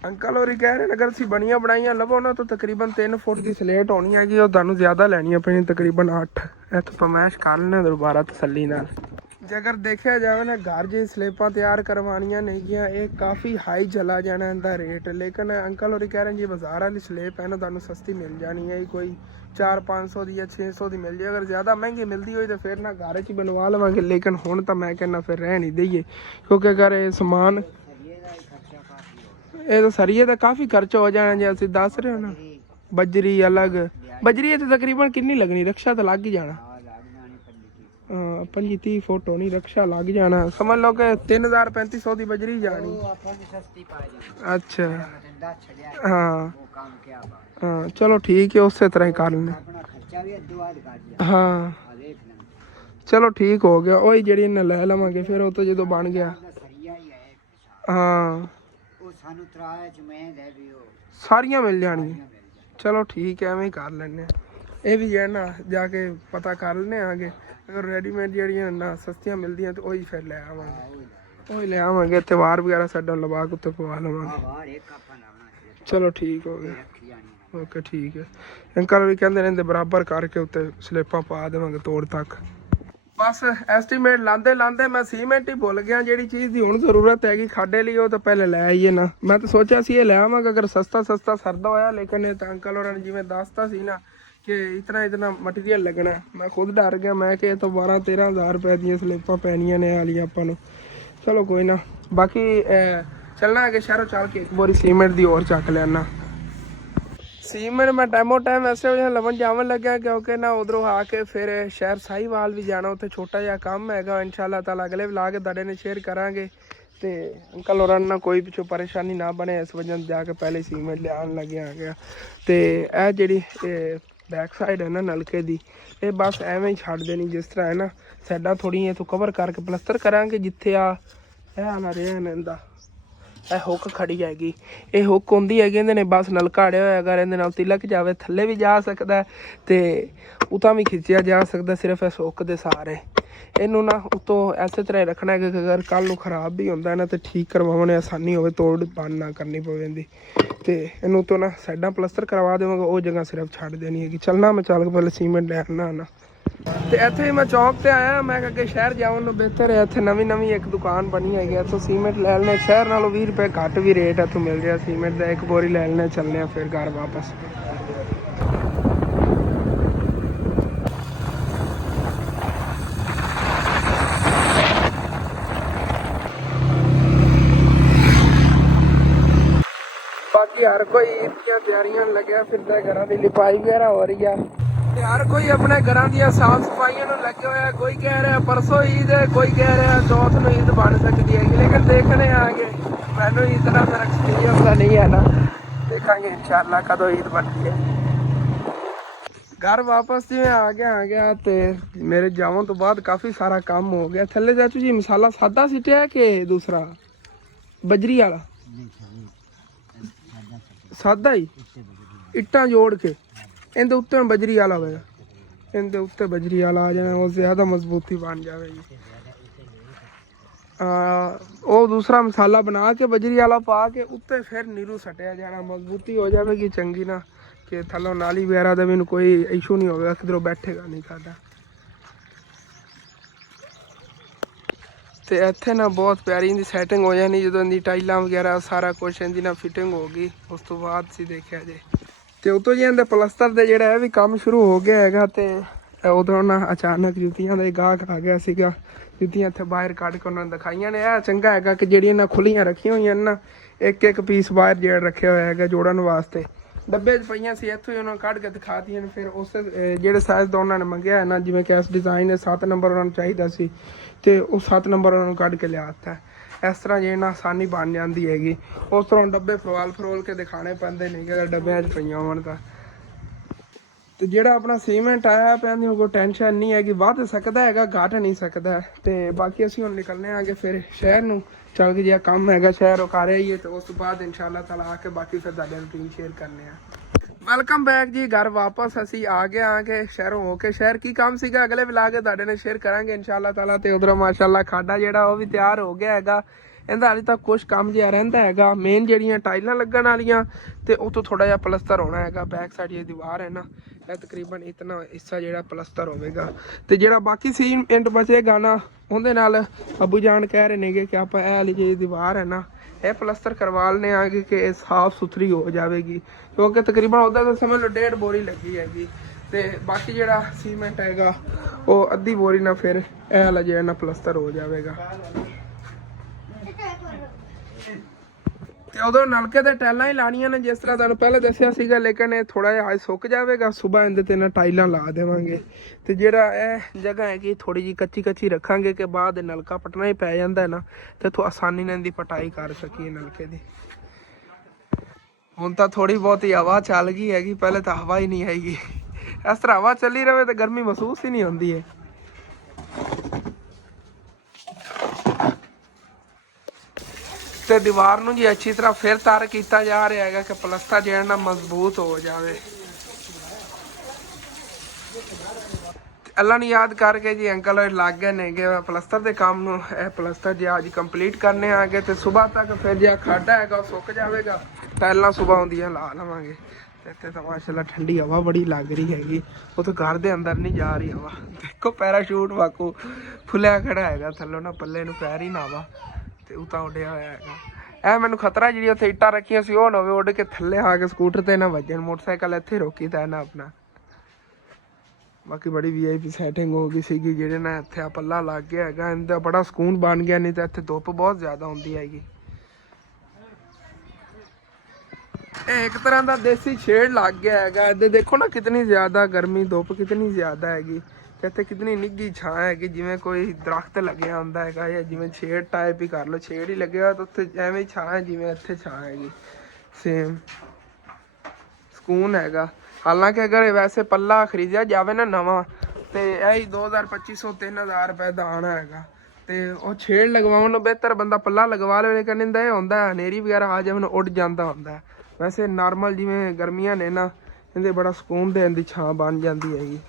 ਅੰਕਲ ਹੋਰੀ ਕਹਿ ਰਹੇ ਨੇ ਅਗਰ ਅਸੀਂ ਬਣੀਆਂ ਬਣਾਈਆਂ ਲਵੋ ਨਾ ਤਾਂ ਤਕਰੀਬਨ 3 ਫੁੱਟ ਦੀ ਸਲੇਟ ਹੋਣੀ ਹੈਗੀ, ਉਹ ਤੁਹਾਨੂੰ ਜ਼ਿਆਦਾ ਲੈਣੀਆਂ ਪੈਣੀ ਤਕਰੀਬਨ 8। ਇੱਥੋਂ ਪਮਾਇਸ਼ ਕਰ ਲੈਣਾ ਦੁਬਾਰਾ ਤਸੱਲੀ ਨਾਲ। ਜੇ ਅਗਰ ਦੇਖਿਆ ਜਾਵੇ ਨਾ ਘਰ ਜੇ ਸਲੇਪਾਂ ਤਿਆਰ ਕਰਵਾਉਣੀਆਂ ਨੇਗੀਆਂ ਇਹ ਕਾਫੀ ਹਾਈ ਚਲਾ ਜਾਣਾ ਇਹਦਾ ਰੇਟ। ਲੇਕਿਨ ਅੰਕਲ ਹੋਰੀ ਕਹਿ ਰਹੇ ਜੀ ਬਾਜ਼ਾਰ ਵਾਲੀ ਸਲੇਪ ਹੈ ਨਾ ਤੁਹਾਨੂੰ ਸਸਤੀ ਮਿਲ ਜਾਣੀ ਹੈ, ਕੋਈ 400-500 ਦੀ ਜਾਂ 600 ਦੀ ਮਿਲ ਜਾਏ। ਅਗਰ ਜ਼ਿਆਦਾ ਮਹਿੰਗੀ ਮਿਲਦੀ ਹੋਈ ਤਾਂ ਫਿਰ ਨਾ ਘਰ 'ਚ ਬਣਵਾ ਲਵਾਂਗੇ, ਲੇਕਿਨ ਹੁਣ ਤਾਂ ਮੈਂ ਕਹਿੰਦਾ ਫਿਰ ਰਹਿ ਨਹੀਂ ਦਈਏ, ਕਿਉਂਕਿ ਅਗਰ ਇਹ ਸਮਾਨ ਇਹ ਤਾਂ ਸਰੀਏ ਦਾ ਕਾਫੀ ਖਰਚਾ ਹੋ ਜਾਣਾ। ਜੇ ਅਸੀਂ ਦੱਸ ਰਹੇ ਹੋ ਨਾ ਬਜਰੀ ਅਲੱਗ, ਬਜਰੀ ਇੱਥੇ ਤਕਰੀਬਨ ਕਿੰਨੀ ਲੱਗਣੀ, ਰਕਸ਼ਾ ਤਾਂ ਲੱਗ ਹੀ ਜਾਣਾ। 25 30 ਫੁੱਟ ਹੋਣੀ, ਰਕਸ਼ਾ ਲੱਗ ਜਾਣਾ। ਸਮਝ ਲਓ ਕਿ 3000-3500 ਦੀ ਬਜਰੀ ਜਾਣੀ। ਉਹ ਆਪਾਂ ਨੂੰ ਸਸਤੀ ਪਾ ਜਾਂਦੀ। ਅੱਛਾ ਮੈਂ ਦੱਸ ਛੱਡਿਆ ਹਾਂ ਉਹ ਕੰਮ ਕਿਆ ਬਾ ਹਾਂ, ਚਲੋ ਠੀਕ ਹੈ, ਉਸੇ ਤਰ੍ਹਾਂ ਹੀ ਕਰ ਲੈਣੇ। ਆਪਣਾ ਖਰਚਾ ਵੀ ਅੱਧੋ ਅੱਧ ਕਰ ਲਿਆ। ਹਾਂ ਆ ਦੇਖ ਲੈ ਚਲੋ ਠੀਕ ਹੋ ਗਿਆ। ਉਹੀ ਜਿਹੜੀ ਇਹਨੇ ਲੈ ਲਵਾਂਗੇ ਫਿਰ ਉਹ ਤੋਂ ਜਦੋਂ ਬਣ ਗਿਆ। ਉਹਦਾ ਸਰੀਆ ਹੀ ਹੈ ਇੱਕ ਹਿਸਾਬ। ਹਾਂ ਉਹ ਸਾਨੂੰ ਤਰਾਏ ਚ ਮੈਂ ਲੈ ਵੀ ਉਹ ਸਾਰੀਆਂ ਮਿਲ ਜਾਣਗੀਆਂ। ਮਿਲ ਜਾ। ਚਲੋ ਠੀਕ ਹੈ, ਐਵੇਂ ਹੀ ਕਰ ਲੈਂਦੇ ਹਾਂ। ਇਹ ਵੀ ਹੈ ਨਾ, ਜਾ ਕੇ ਪਤਾ ਕਰ ਲੈਂਦੇ ਆਗੇ। ਅਗਰ ਰੈਡੀਮੇਡ ਜਿਹੜੀਆਂ ਨਾ ਸਸਤੀਆਂ ਮਿਲਦੀਆਂ ਤਾਂ ਉਹੀ ਫਿਰ ਲੈ ਆਵਾਂਗੇ। ਉਹੀ ਲੈ ਆਵਾਂਗੇ। ਇੱਥੇ ਵਾਰ ਵਗੈਰਾ ਸਾਡਾ ਲਵਾ ਕੇ ਉੱਤੇ ਪਵਾ ਲਵਾਂਗੇ। ਬਾਹਰ ਇੱਕ ਆਪਾਂ ਲਾਉਣਾ ਚਲੋ ਠੀਕ ਹੋ ਗਿਆ। ਰੱਖੀ ਜਾਣੀ। ਓਕੇ ਠੀਕ ਹੈ। ਅੰਕਲ ਵੀ ਕਹਿੰਦੇ ਰਹਿੰਦੇ ਬਰਾਬਰ ਕਰਕੇ ਉੱਤੇ ਸਲਿੱਪਾਂ ਪਾ ਦੇਵਾਂਗੇ ਤੋੜ ਤੱਕ। ਬਸ ਐਸਟੀਮੇਟ ਲਾਂਦੇ ਲਾਂਦੇ ਮੈਂ ਸੀਮੈਂਟ ਹੀ ਭੁੱਲ ਗਿਆ। ਜਿਹੜੀ ਚੀਜ਼ ਦੀ ਹੁਣ ਜ਼ਰੂਰਤ ਹੈਗੀ ਖਾਡੇ ਲਈ ਉਹ ਤਾਂ ਪਹਿਲੇ ਲੈ ਆਈਏ ਨਾ। ਮੈਂ ਤਾਂ ਸੋਚਿਆ ਸੀ ਇਹ ਲੈ ਆਵਾਂਗਾ ਅਗਰ ਸਸਤਾ ਸਰਦਾ ਹੋਇਆ, ਲੇਕਿਨ ਇਹ ਤਾਂ ਅੰਕਲ ਹੋਰਾਂ ਨੇ ਜਿਵੇਂ ਦੱਸਤਾ ਸੀ ਨਾ ਕਿ ਇਤਨਾ ਮਟੀਰੀਅਲ ਲੱਗਣਾ, ਮੈਂ ਖੁਦ ਡਰ ਗਿਆ। ਮੈਂ ਕਿ ਇਹ ਤੋਂ 12-13 ਹਜ਼ਾਰ ਰੁਪਏ ਦੀਆਂ ਸਲਿੱਪਾਂ ਪੈਣੀਆਂ ਨੇ ਵਾਲੀਆਂ ਆਪਾਂ ਨੂੰ। ਚਲੋ ਕੋਈ ਨਾ, ਬਾਕੀ ਚੱਲਣਾ ਅੱਗੇ ਸ਼ਹਿਰੋਂ ਚੱਲ ਕੇ ਇੱਕ ਵਾਰੀ ਸੀਮੈਂਟ ਦੀ ਹੋਰ ਚੱਕ ਲੈਣਾ। ਸੀਮੈਂਟ ਮੈਂ ਟਾਈਮ ਐਸੇ ਵਜ੍ਹਾ ਲਵਣ ਜਾਵਣ ਲੱਗਿਆ ਕਿਉਂਕਿ ਨਾ ਉਧਰੋਂ ਆ ਕੇ ਫਿਰ ਸ਼ਹਿਰ ਸਾਹੀਵਾਲ ਵੀ ਜਾਣਾ। ਉੱਥੇ ਛੋਟਾ ਜਿਹਾ ਕੰਮ ਹੈਗਾ, ਇਨਸ਼ਾਅੱਲਾ ਤਾਲਾ ਅਗਲੇ ਵਲਾਗ ਤੁਹਾਡੇ ਨੇ ਸ਼ੇਅਰ ਕਰਾਂਗੇ। ਤੇ ਅੰਕਲ ਹੋਰਾਂ ਨਾਲ ਕੋਈ ਪਿੱਛੋਂ ਪਰੇਸ਼ਾਨੀ ਨਾ ਬਣੇ, ਇਸ ਵਜ੍ਹਾ ਜਾ ਕੇ ਪਹਿਲੇ ਸੀਮੈਂਟ ਲਿਆਉਣ ਲੱਗਿਆ ਗਿਆ। ਤੇ ਇਹ ਜਿਹੜੀ ਬੈਕ ਸਾਈਡ ਹੈ ਨਾ ਨਲਕੇ ਦੀ, ਇਹ ਬਸ ਐਵੇਂ ਹੀ ਛੱਡ ਦੇਣੀ ਜਿਸ ਤਰ੍ਹਾਂ ਹੈ ਨਾ। ਸਾਈਡਾਂ ਥੋੜ੍ਹੀਆਂ ਇੱਥੋਂ ਕਵਰ ਕਰਕੇ ਪਲਸਤਰ ਕਰਾਂਗੇ। ਜਿੱਥੇ ਇਹ ਨਾ ਰਿਹਾ ਇਹਦਾ ਇਹ ਹੁੱਕ ਖੜੀ ਹੈਗੀ, ਇਹ ਹੁੱਕ ਹੁੰਦੀ ਹੈਗੀ। ਇਹਦੇ ਨੇ ਬਸ ਨਲਕਾ ਅੜਿਆ ਹੋਇਆ ਹੈਗਾ, ਇਹਦੇ ਨਾਲ ਤਿਲਕ ਜਾਵੇ ਥੱਲੇ ਵੀ ਜਾ ਸਕਦਾ ਤੇ ਉਤਾਂ ਵੀ ਖਿੱਚਿਆ ਜਾ ਸਕਦਾ, ਸਿਰਫ ਇਸ ਹੁੱਕ ਦੇ ਸਹਾਰੇ। ਇਹਨੂੰ ਨਾ ਉਤੋਂ ਐਸੇ ਤਰ੍ਹਾਂ ਹੀ ਰੱਖਣਾ ਹੈ ਕਿ ਅਗਰ ਕੱਲ੍ਹ ਨੂੰ ਖ਼ਰਾਬ ਵੀ ਹੁੰਦਾ ਨਾ ਤੇ ਠੀਕ ਕਰਵਾਉਣ ਆਸਾਨੀ ਹੋਵੇ, ਤੋੜ ਭੰਨ ਨਾ ਕਰਨੀ ਪਵੇ ਇਹਦੀ। ਤੇ ਇਹਨੂੰ ਉਤੋਂ ਨਾ ਸਾਈਡਾਂ ਪਲਸਤਰ ਕਰਵਾ ਦੇਵਾਂਗਾ, ਉਹ ਜਗ੍ਹਾ ਸਿਰਫ ਛੱਡ ਦੇਣੀ ਹੈਗੀ। ਚੱਲਣਾ ਮੈਂ ਚੱਲ ਕੇ ਪਹਿਲੇ ਸੀਮੈਂਟ ਲੈ ਆਉਣਾ ਨਾ। ਤੇ ਇੱਥੇ ਮੈਂ ਚੌਂਕ ਤੇ ਆਇਆ, ਮੈਂ ਕਿਹਾ ਅੱਗੇ ਸ਼ਹਿਰ ਜਾਣ ਨੂੰ ਬਿਹਤਰ ਹੈ। ਇੱਥੇ ਨਵੀਂ ਇੱਕ ਦੁਕਾਨ ਬਣੀ ਹੈਗੀ, ਇੱਥੋਂ ਸੀਮੈਂਟ ਲੈ ਲੈਣੇ। ਸ਼ਹਿਰ ਨਾਲੋਂ 20 ਰੁਪਏ ਘੱਟ ਵੀ ਰੇਟ ਇੱਥੋਂ ਮਿਲ ਰਿਹਾ ਸੀਮੈਂਟ ਦਾ। ਇੱਕ ਬੋਰੀ ਲੈ ਲੈਣੇ, ਚੱਲਦੇ ਆ ਫਿਰ ਘਰ ਵਾਪਸ। ਬਾਕੀ ਹਰ ਕੋਈ ਈਦ ਦੀਆਂ ਤਿਆਰੀਆਂ ਲੱਗਿਆ ਫਿਰਦਾ, ਘਰਾਂ ਦੀ ਲਿਪਾਈ ਵਗੈਰਾ ਹੋ ਰਹੀ ਆ ਤੇ ਹਰ ਕੋਈ ਆਪਣੇ ਘਰਾਂ ਦੀਆਂ ਸਾਫ ਸਫਾਈਆਂ ਨੂੰ ਲੱਗੇ ਹੋਇਆ। ਕੋਈ ਕਹਿ ਰਿਹਾ ਪਰਸੋਂ ਈਦ ਹੈ, ਕੋਈ ਕਹਿ ਰਿਹਾ ਚੌਥ ਨੂੰ ਈਦ ਬਣ ਸਕਦੀ ਹੈਗੀ, ਲੇਕਿਨ ਦੇਖਣੇ ਆਗੇ। ਮੈਨੂੰ ਇਤਨਾ ਮੇਰਾ ਐਕਸਪੀਰੀਅੰਸ ਤਾਂ ਨਹੀਂ ਹੈ ਨਾ, ਦੇਖਾਂਗੇ ਇਨਸ਼ਾਅੱਲਾ ਕਦੋਂ ਈਦ ਬਣਦੀ ਹੈ। ਘਰ ਵਾਪਸ ਜਿਵੇਂ ਆ ਗਿਆ ਤੇ ਮੇਰੇ ਜਾਵਣ ਤੋਂ ਬਾਅਦ ਕਾਫੀ ਸਾਰਾ ਕੰਮ ਹੋ ਗਿਆ। ਥੱਲੇ ਚਾਚੂ ਜੀ ਮਸਾਲਾ ਸਾਦਾ ਸਿੱਟਿਆ ਕਿ ਦੂਸਰਾ ਬਜਰੀ ਵਾਲਾ? ਸਾਦਾ ਹੀ ਇੱਟਾਂ ਜੋੜ ਕੇ ਇਹਦੇ ਉੱਤੇ ਬਜਰੀ ਵਾਲਾ ਹੋਵੇਗਾ। ਇਹਦੇ ਉੱਤੇ ਬਜਰੀ ਵਾਲਾ ਆ ਜਾਣਾ, ਉਹ ਜ਼ਿਆਦਾ ਮਜ਼ਬੂਤੀ ਬਣ ਜਾਵੇਗੀ। ਉਹ ਦੂਸਰਾ ਮਸਾਲਾ ਬਣਾ ਕੇ ਬਜਰੀ ਵਾਲਾ ਪਾ ਕੇ ਉੱਤੇ ਫਿਰ ਨੀਰੂ ਸਟਿਆ ਜਾਣਾ, ਮਜ਼ਬੂਤੀ ਹੋ ਜਾਵੇਗੀ ਚੰਗੀ ਨਾ, ਕਿ ਥੱਲੋਂ ਨਾਲੀ ਵਗੈਰਾ ਦਾ ਮੈਨੂੰ ਕੋਈ ਇਸ਼ੂ ਨਹੀਂ ਹੋਵੇਗਾ, ਕਿਧਰੋਂ ਬੈਠੇਗਾ ਨਹੀਂ ਸਾਡਾ। ਤੇ ਇੱਥੇ ਨਾ ਬਹੁਤ ਪਿਆਰੀ ਇਹਦੀ ਸੈਟਿੰਗ ਹੋ ਜਾਣੀ ਜਦੋਂ ਇਹਦੀ ਟਾਈਲਾਂ ਵਗੈਰਾ ਸਾਰਾ ਕੁਛ ਇਹਦੀ ਨਾਲ ਫਿਟਿੰਗ ਹੋ ਗਈ, ਉਸ ਤੋਂ ਬਾਅਦ ਸੀ ਦੇਖਿਆ ਜੇ। ਤੇ ਉਤੋਂ ਜੀ ਇਹਦੇ ਪਲਸਤਰ ਦੇ ਜਿਹੜਾ ਇਹ ਵੀ ਕੰਮ ਸ਼ੁਰੂ ਹੋ ਗਿਆ ਹੈਗਾ। ਤੇ ਉਦੋਂ ਨਾ ਅਚਾਨਕ ਜੁੱਤੀਆਂ ਦਾ ਗਾਹਕ ਆ ਗਿਆ ਸੀਗਾ। ਜੁੱਤੀਆਂ ਇੱਥੇ ਬਾਹਰ ਕੱਢ ਕੇ ਉਹਨਾਂ ਨੇ ਦਿਖਾਈਆਂ ਨੇ। ਇਹ ਚੰਗਾ ਹੈਗਾ ਕਿ ਜਿਹੜੀਆਂ ਨਾ ਖੁੱਲੀਆਂ ਰੱਖੀਆਂ ਹੋਈਆਂ ਨਾ, ਇੱਕ ਪੀਸ ਬਾਹਰ ਜਿਹੜਾ ਰੱਖਿਆ ਹੋਇਆ ਹੈਗਾ ਜੋੜਨ ਵਾਸਤੇ। ਡੱਬੇ 'ਚ ਪਈਆਂ ਸੀ, ਇੱਥੋਂ ਹੀ ਉਹਨਾਂ ਨੂੰ ਕੱਢ ਕੇ ਦਿਖਾਤੀਆਂ ਨੇ। ਫਿਰ ਉਸ ਜਿਹੜੇ ਸਾਈਜ਼ ਦਾ ਉਹਨਾਂ ਨੇ ਮੰਗਿਆ ਹੈ ਨਾ, ਜਿਵੇਂ ਕਿ ਇਸ ਡਿਜ਼ਾਈਨ ਹੈ 7 ਨੰਬਰ ਉਹਨਾਂ ਨੂੰ ਚਾਹੀਦਾ ਸੀ ਤੇ ਉਹ 7 ਨੰਬਰ ਉਹਨਾਂ ਨੂੰ ਕੱਢ ਕੇ ਲਿਆ ਦਿੱਤਾ। ਇਸ ਤਰ੍ਹਾਂ ਜੇ ਨਾ ਆਸਾਨੀ ਬਣ ਜਾਂਦੀ ਹੈਗੀ। ਉਸ ਤਰ੍ਹਾਂ ਡੱਬੇ ਫਰੋਲ ਕੇ ਦਿਖਾਣੇ ਪੈਂਦੇ ਨੇ ਕਿ ਡੱਬਿਆਂ 'ਚ ਪਈਆਂ ਹੋਣ ਤਾਂ। ਤੇ ਜਿਹੜਾ ਆਪਣਾ ਸੀਮੈਂਟ ਆਇਆ ਪਿਆ ਦੀ ਕੋਈ ਟੈਨਸ਼ਨ ਨਹੀਂ ਹੈਗੀ, ਵੱਧ ਸਕਦਾ ਹੈਗਾ, ਘਟ ਨਹੀਂ ਸਕਦਾ। ਤੇ ਬਾਕੀ ਅਸੀਂ ਹੁਣ ਨਿਕਲਨੇ ਆਗੇ ਫਿਰ ਸ਼ਹਿਰ ਨੂੰ। ਚੱਲ ਕੇ ਜਿਹਾ ਕੰਮ ਹੈਗਾ ਸ਼ਹਿਰ ਉਹ ਕਰ ਆਈਏ, ਤੇ ਉਸ ਤੋਂ ਬਾਅਦ ਇਨਸ਼ਾਅੱਲਾ ਤਾਲਾ ਆ ਕੇ ਬਾਕੀ ਫਿਰ ਤੁਹਾਡੇ ਰੂਟੀਨ ਸ਼ੇਅਰ ਕਰਨੇ ਆ। ਵੈਲਕਮ ਬੈਕ ਜੀ, ਘਰ ਵਾਪਸ ਅਸੀਂ ਆ ਗਏ ਸ਼ਹਿਰੋਂ ਹੋ ਕੇ। ਸ਼ਹਿਰ ਕੀ ਕੰਮ ਸੀਗਾ ਅਗਲੇ ਵਲਾਗ ਤੁਹਾਡੇ ਨਾਲ ਸ਼ੇਅਰ ਕਰਾਂਗੇ ਇਨਸ਼ਾਅੱਲਾ ਤਾਲਾ। ਤੇ ਉਧਰੋਂ ਮਾਸ਼ਾਅੱਲਾ ਖਾਡਾ ਜਿਹੜਾ ਉਹ ਵੀ ਤਿਆਰ ਹੋ ਗਿਆ ਹੈਗਾ। ਇਹਦਾ ਹਾਲੇ ਤੱਕ ਕੁਛ ਕੰਮ ਜਿਹਾ ਰਹਿੰਦਾ ਹੈਗਾ। ਮੇਨ ਜਿਹੜੀਆਂ ਟਾਈਲਾਂ ਲੱਗਣ ਵਾਲੀਆਂ ਤੇ ਉੱਥੋਂ ਥੋੜਾ ਜਿਹਾ ਪਲਸਤਰ ਹੋਣਾ ਹੈਗਾ। ਬੈਕ ਸਾਈਡ ਇਹ ਦੀਵਾਰ ਹੈ ਨਾ, ਇਹ ਤਕਰੀਬਨ ਇਤਨਾ ਹਿੱਸਾ ਜਿਹੜਾ ਪਲਸਤਰ ਹੋਵੇਗਾ। ਤੇ ਜਿਹੜਾ ਬਾਕੀ ਸੀਮੈਂਟ ਬਚੇਗਾ ਨਾ, ਉਹਦੇ ਨਾਲ ਅੱਬੂ ਜਾਨ ਕਹਿ ਰਹੇ ਨੇਗੇ ਕਿ ਆਪਾਂ ਇਹ ਵਾਲੀ ਜਿਹੜੀ ਦੀਵਾਰ ਹੈ ਨਾ, ਇਹ ਪਲਸਤਰ ਕਰਵਾ ਲੈਣੇ ਆਗੇ ਕਿ ਇਹ ਸਾਫ਼ ਸੁਥਰੀ ਹੋ ਜਾਵੇਗੀ। ਕਿਉਂਕਿ ਤਕਰੀਬਨ ਉਹਦਾ ਤਾਂ ਸਮਝ ਲਓ 1.5 ਬੋਰੀ ਲੱਗੀ ਹੈਗੀ। ਤੇ ਬਾਕੀ ਜਿਹੜਾ ਸੀਮੈਂਟ ਹੈਗਾ ਉਹ ਅੱਧੀ ਬੋਰੀ ਨਾਲ ਫਿਰ ਇਹ ਵਾਲਾ ਜਿਹੜਾ ਨਾ ਪਲਸਤਰ ਹੋ ਜਾਵੇਗਾ। ਤੇ ਉਦੋਂ ਨਲਕੇ ਤੇ ਟਾਈਲਾਂ ਹੀ ਲਾਣੀਆਂ ਨੇ ਜਿਸ ਤਰ੍ਹਾਂ ਤੁਹਾਨੂੰ ਪਹਿਲਾਂ ਦੱਸਿਆ ਸੀਗਾ, ਲੇਕਿਨ ਇਹ ਥੋੜਾ ਜਿਹਾ ਅੱਜ ਸੁੱਕ ਜਾਵੇਗਾ, ਸਵੇਰ ਇਹਦੇ ਤੇ ਨਾ ਟਾਈਲਾਂ ਲਾ ਦੇਵਾਂਗੇ। ਤੇ ਜਿਹੜਾ ਇਹ ਜਗ੍ਹਾ ਹੈਗੀ ਥੋੜੀ ਜੀ ਕੱਚੀ ਰੱਖਾਂਗੇ ਕਿ ਬਾਅਦ ਨਲਕਾ ਪਟਣਾ ਹੀ ਪੈ ਜਾਂਦਾ ਨਾ, ਤੇ ਤੋਂ ਆਸਾਨੀ ਨਾਲ ਇਹਦੀ ਪਟਾਈ ਕਰ ਸਕੀਏ ਨਲਕੇ ਦੀ। ਹੁਣ ਤਾਂ ਥੋੜੀ ਬਹੁਤੀ ਹਵਾ ਚੱਲ ਗਈ ਹੈਗੀ, ਪਹਿਲੇ ਤਾਂ ਹਵਾ ਹੀ ਨਹੀਂ ਹੈਗੀ। ਇਸ ਤਰ੍ਹਾਂ ਹਵਾ ਚੱਲੀ ਰਹੇ ਤੇ ਗਰਮੀ ਮਹਿਸੂਸ ਹੀ ਨਹੀਂ ਹੁੰਦੀ ਹੈ। ਤੇ ਦੀਵਾਰ ਨੂੰ ਜੀ ਅੱਛੀ ਤਰ੍ਹਾਂ ਫਿਰ ਤਰ ਕੀਤਾ ਜਾ ਰਿਹਾ ਹੈਗਾ ਕਿ ਪਲਸਤਰ ਜਿਹੜਾ ਨਾ ਮਜ਼ਬੂਤ ਹੋ ਜਾਵੇ। ਅੱਲਾ ਨੂੰ ਯਾਦ ਕਰਕੇ ਜੀ ਅੰਕਲ ਲੱਗ ਗਏ ਨੇ ਕਿ ਪਲਸਤਰ ਦੇ ਕੰਮ ਨੂੰ। ਇਹ ਪਲਸਤਰ ਜੇ ਅੱਜ ਕੰਪਲੀਟ ਕਰਨੇ ਆ ਗਏ ਤੇ ਸਵੇਰ ਤੱਕ ਫਿਰ ਜੇ ਖਾਡਾ ਹੈਗਾ ਉਹ ਸੁੱਕ ਜਾਵੇਗਾ, ਟਾਈਲਾਂ ਸਵੇਰ ਆਉਂਦੀਆਂ ਲਾ ਲਵਾਂਗੇ। ਤੇ ਇੱਥੇ ਤਾਂ ਮਾਸ਼ਾਅੱਲਾ ਠੰਡੀ ਹਵਾ ਬੜੀ ਲੱਗ ਰਹੀ ਹੈਗੀ, ਉਹ ਤਾਂ ਘਰ ਦੇ ਅੰਦਰ ਨਹੀਂ ਜਾ ਰਹੀ ਹਵਾ। ਦੇਖੋ ਪੈਰਾਸ਼ੂਟ ਵਾਕੂ ਫੁੱਲਿਆ ਖੜਾ ਹੈਗਾ ਥੱਲੋਂ ਨਾ, ਪੱਲੇ ਨੂੰ ਪੈਰ ਹੀ ਨਾ ਵਾ ਤੇ ਉਹ ਤਾਂ ਉੱਡਿਆ ਹੋਇਆ ਹੈਗਾ। ਇਹ ਮੈਨੂੰ ਖਤਰਾ ਜਿਹੜੀ ਉੱਥੇ ਇੱਟਾਂ ਰੱਖੀਆਂ ਸੀ ਉਹ ਨਾ ਹੋਵੇ ਉੱਡ ਕੇ ਥੱਲੇ ਆ ਕੇ ਸਕੂਟਰ ਤੇ ਨਾ ਵੱਜਣ। ਮੋਟਰਸਾਈਕਲ ਇੱਥੇ ਰੋਕੀ ਤਾਂ ਨਾ ਆਪਣਾ। ਬਾਕੀ ਬੜੀ VIP ਸੈਟਿੰਗ ਹੋ ਗਈ ਸੀਗੀ, ਜਿਹੜੇ ਨਾ ਇੱਥੇ ਆ ਪੱਲਾ ਲੱਗ ਗਿਆ ਹੈਗਾ, ਇਹਦਾ ਬੜਾ ਸਕੂਨ ਬਣ ਗਿਆ। ਨਹੀਂ ਤਾਂ ਇੱਥੇ ਧੁੱਪ ਬਹੁਤ ਜ਼ਿਆਦਾ ਹੁੰਦੀ ਹੈਗੀ। ਇਹ ਇੱਕ ਤਰ੍ਹਾਂ ਦਾ ਦੇਸੀ ਛੇੜ ਲੱਗ ਗਿਆ ਹੈਗਾ। ਇੱਥੇ ਦੇਖੋ ਨਾ ਕਿਤਨੀ ਜ਼ਿਆਦਾ ਗਰਮੀ, ਧੁੱਪ ਕਿਤਨੀ ਜ਼ਿਆਦਾ ਹੈਗੀ ਤੇ ਇੱਥੇ ਕਿਤਨੀ ਨਿੱਘੀ ਛਾਂ ਹੈਗੀ, ਜਿਵੇਂ ਕੋਈ ਦਰਖਤ ਲੱਗਿਆ ਹੁੰਦਾ ਹੈਗਾ ਜਾਂ ਜਿਵੇਂ ਛੇੜ ਟਾਈਪ ਹੀ ਕਰ ਲਓ, ਛੇੜ ਹੀ ਲੱਗਿਆ ਤਾਂ ਉੱਥੇ ਐਵੇਂ ਹੀ ਛਾਂ ਹੈ ਜਿਵੇਂ ਇੱਥੇ ਛਾਂ ਹੈਗੀ। ਸੇਮ ਸਕੂਨ ਹੈਗਾ। ਹਾਲਾਂਕਿ ਅਗਰ ਵੈਸੇ ਪੱਲਾ ਖਰੀਦਿਆ ਜਾਵੇ ਨਾ ਨਵਾਂ ਤੇ ਇਹੀ 2200-3000 ਰੁਪਏ ਦਾ ਆਣਾ ਹੈਗਾ। ਤੇ ਉਹ ਛੇੜ ਲਗਵਾਉਣ ਨੂੰ ਬਿਹਤਰ ਬੰਦਾ ਪੱਲਾ ਲਗਵਾ ਲਵੇ। ਲੇਕਿਨ ਇਹਦਾ ਇਹ ਹੁੰਦਾ ਹਨੇਰੀ ਵਗੈਰਾ ਆ ਜਾਵੇ ਨਾ ਉੱਡ ਜਾਂਦਾ ਹੁੰਦਾ। ਵੈਸੇ ਨਾਰਮਲ ਜਿਵੇਂ ਗਰਮੀਆਂ ਨੇ ਨਾ, ਇਹਦੇ ਬੜਾ ਸਕੂਨ ਦੇਣ ਦੀ ਛਾਂ ਬਣ ਜਾਂਦੀ ਹੈਗੀ।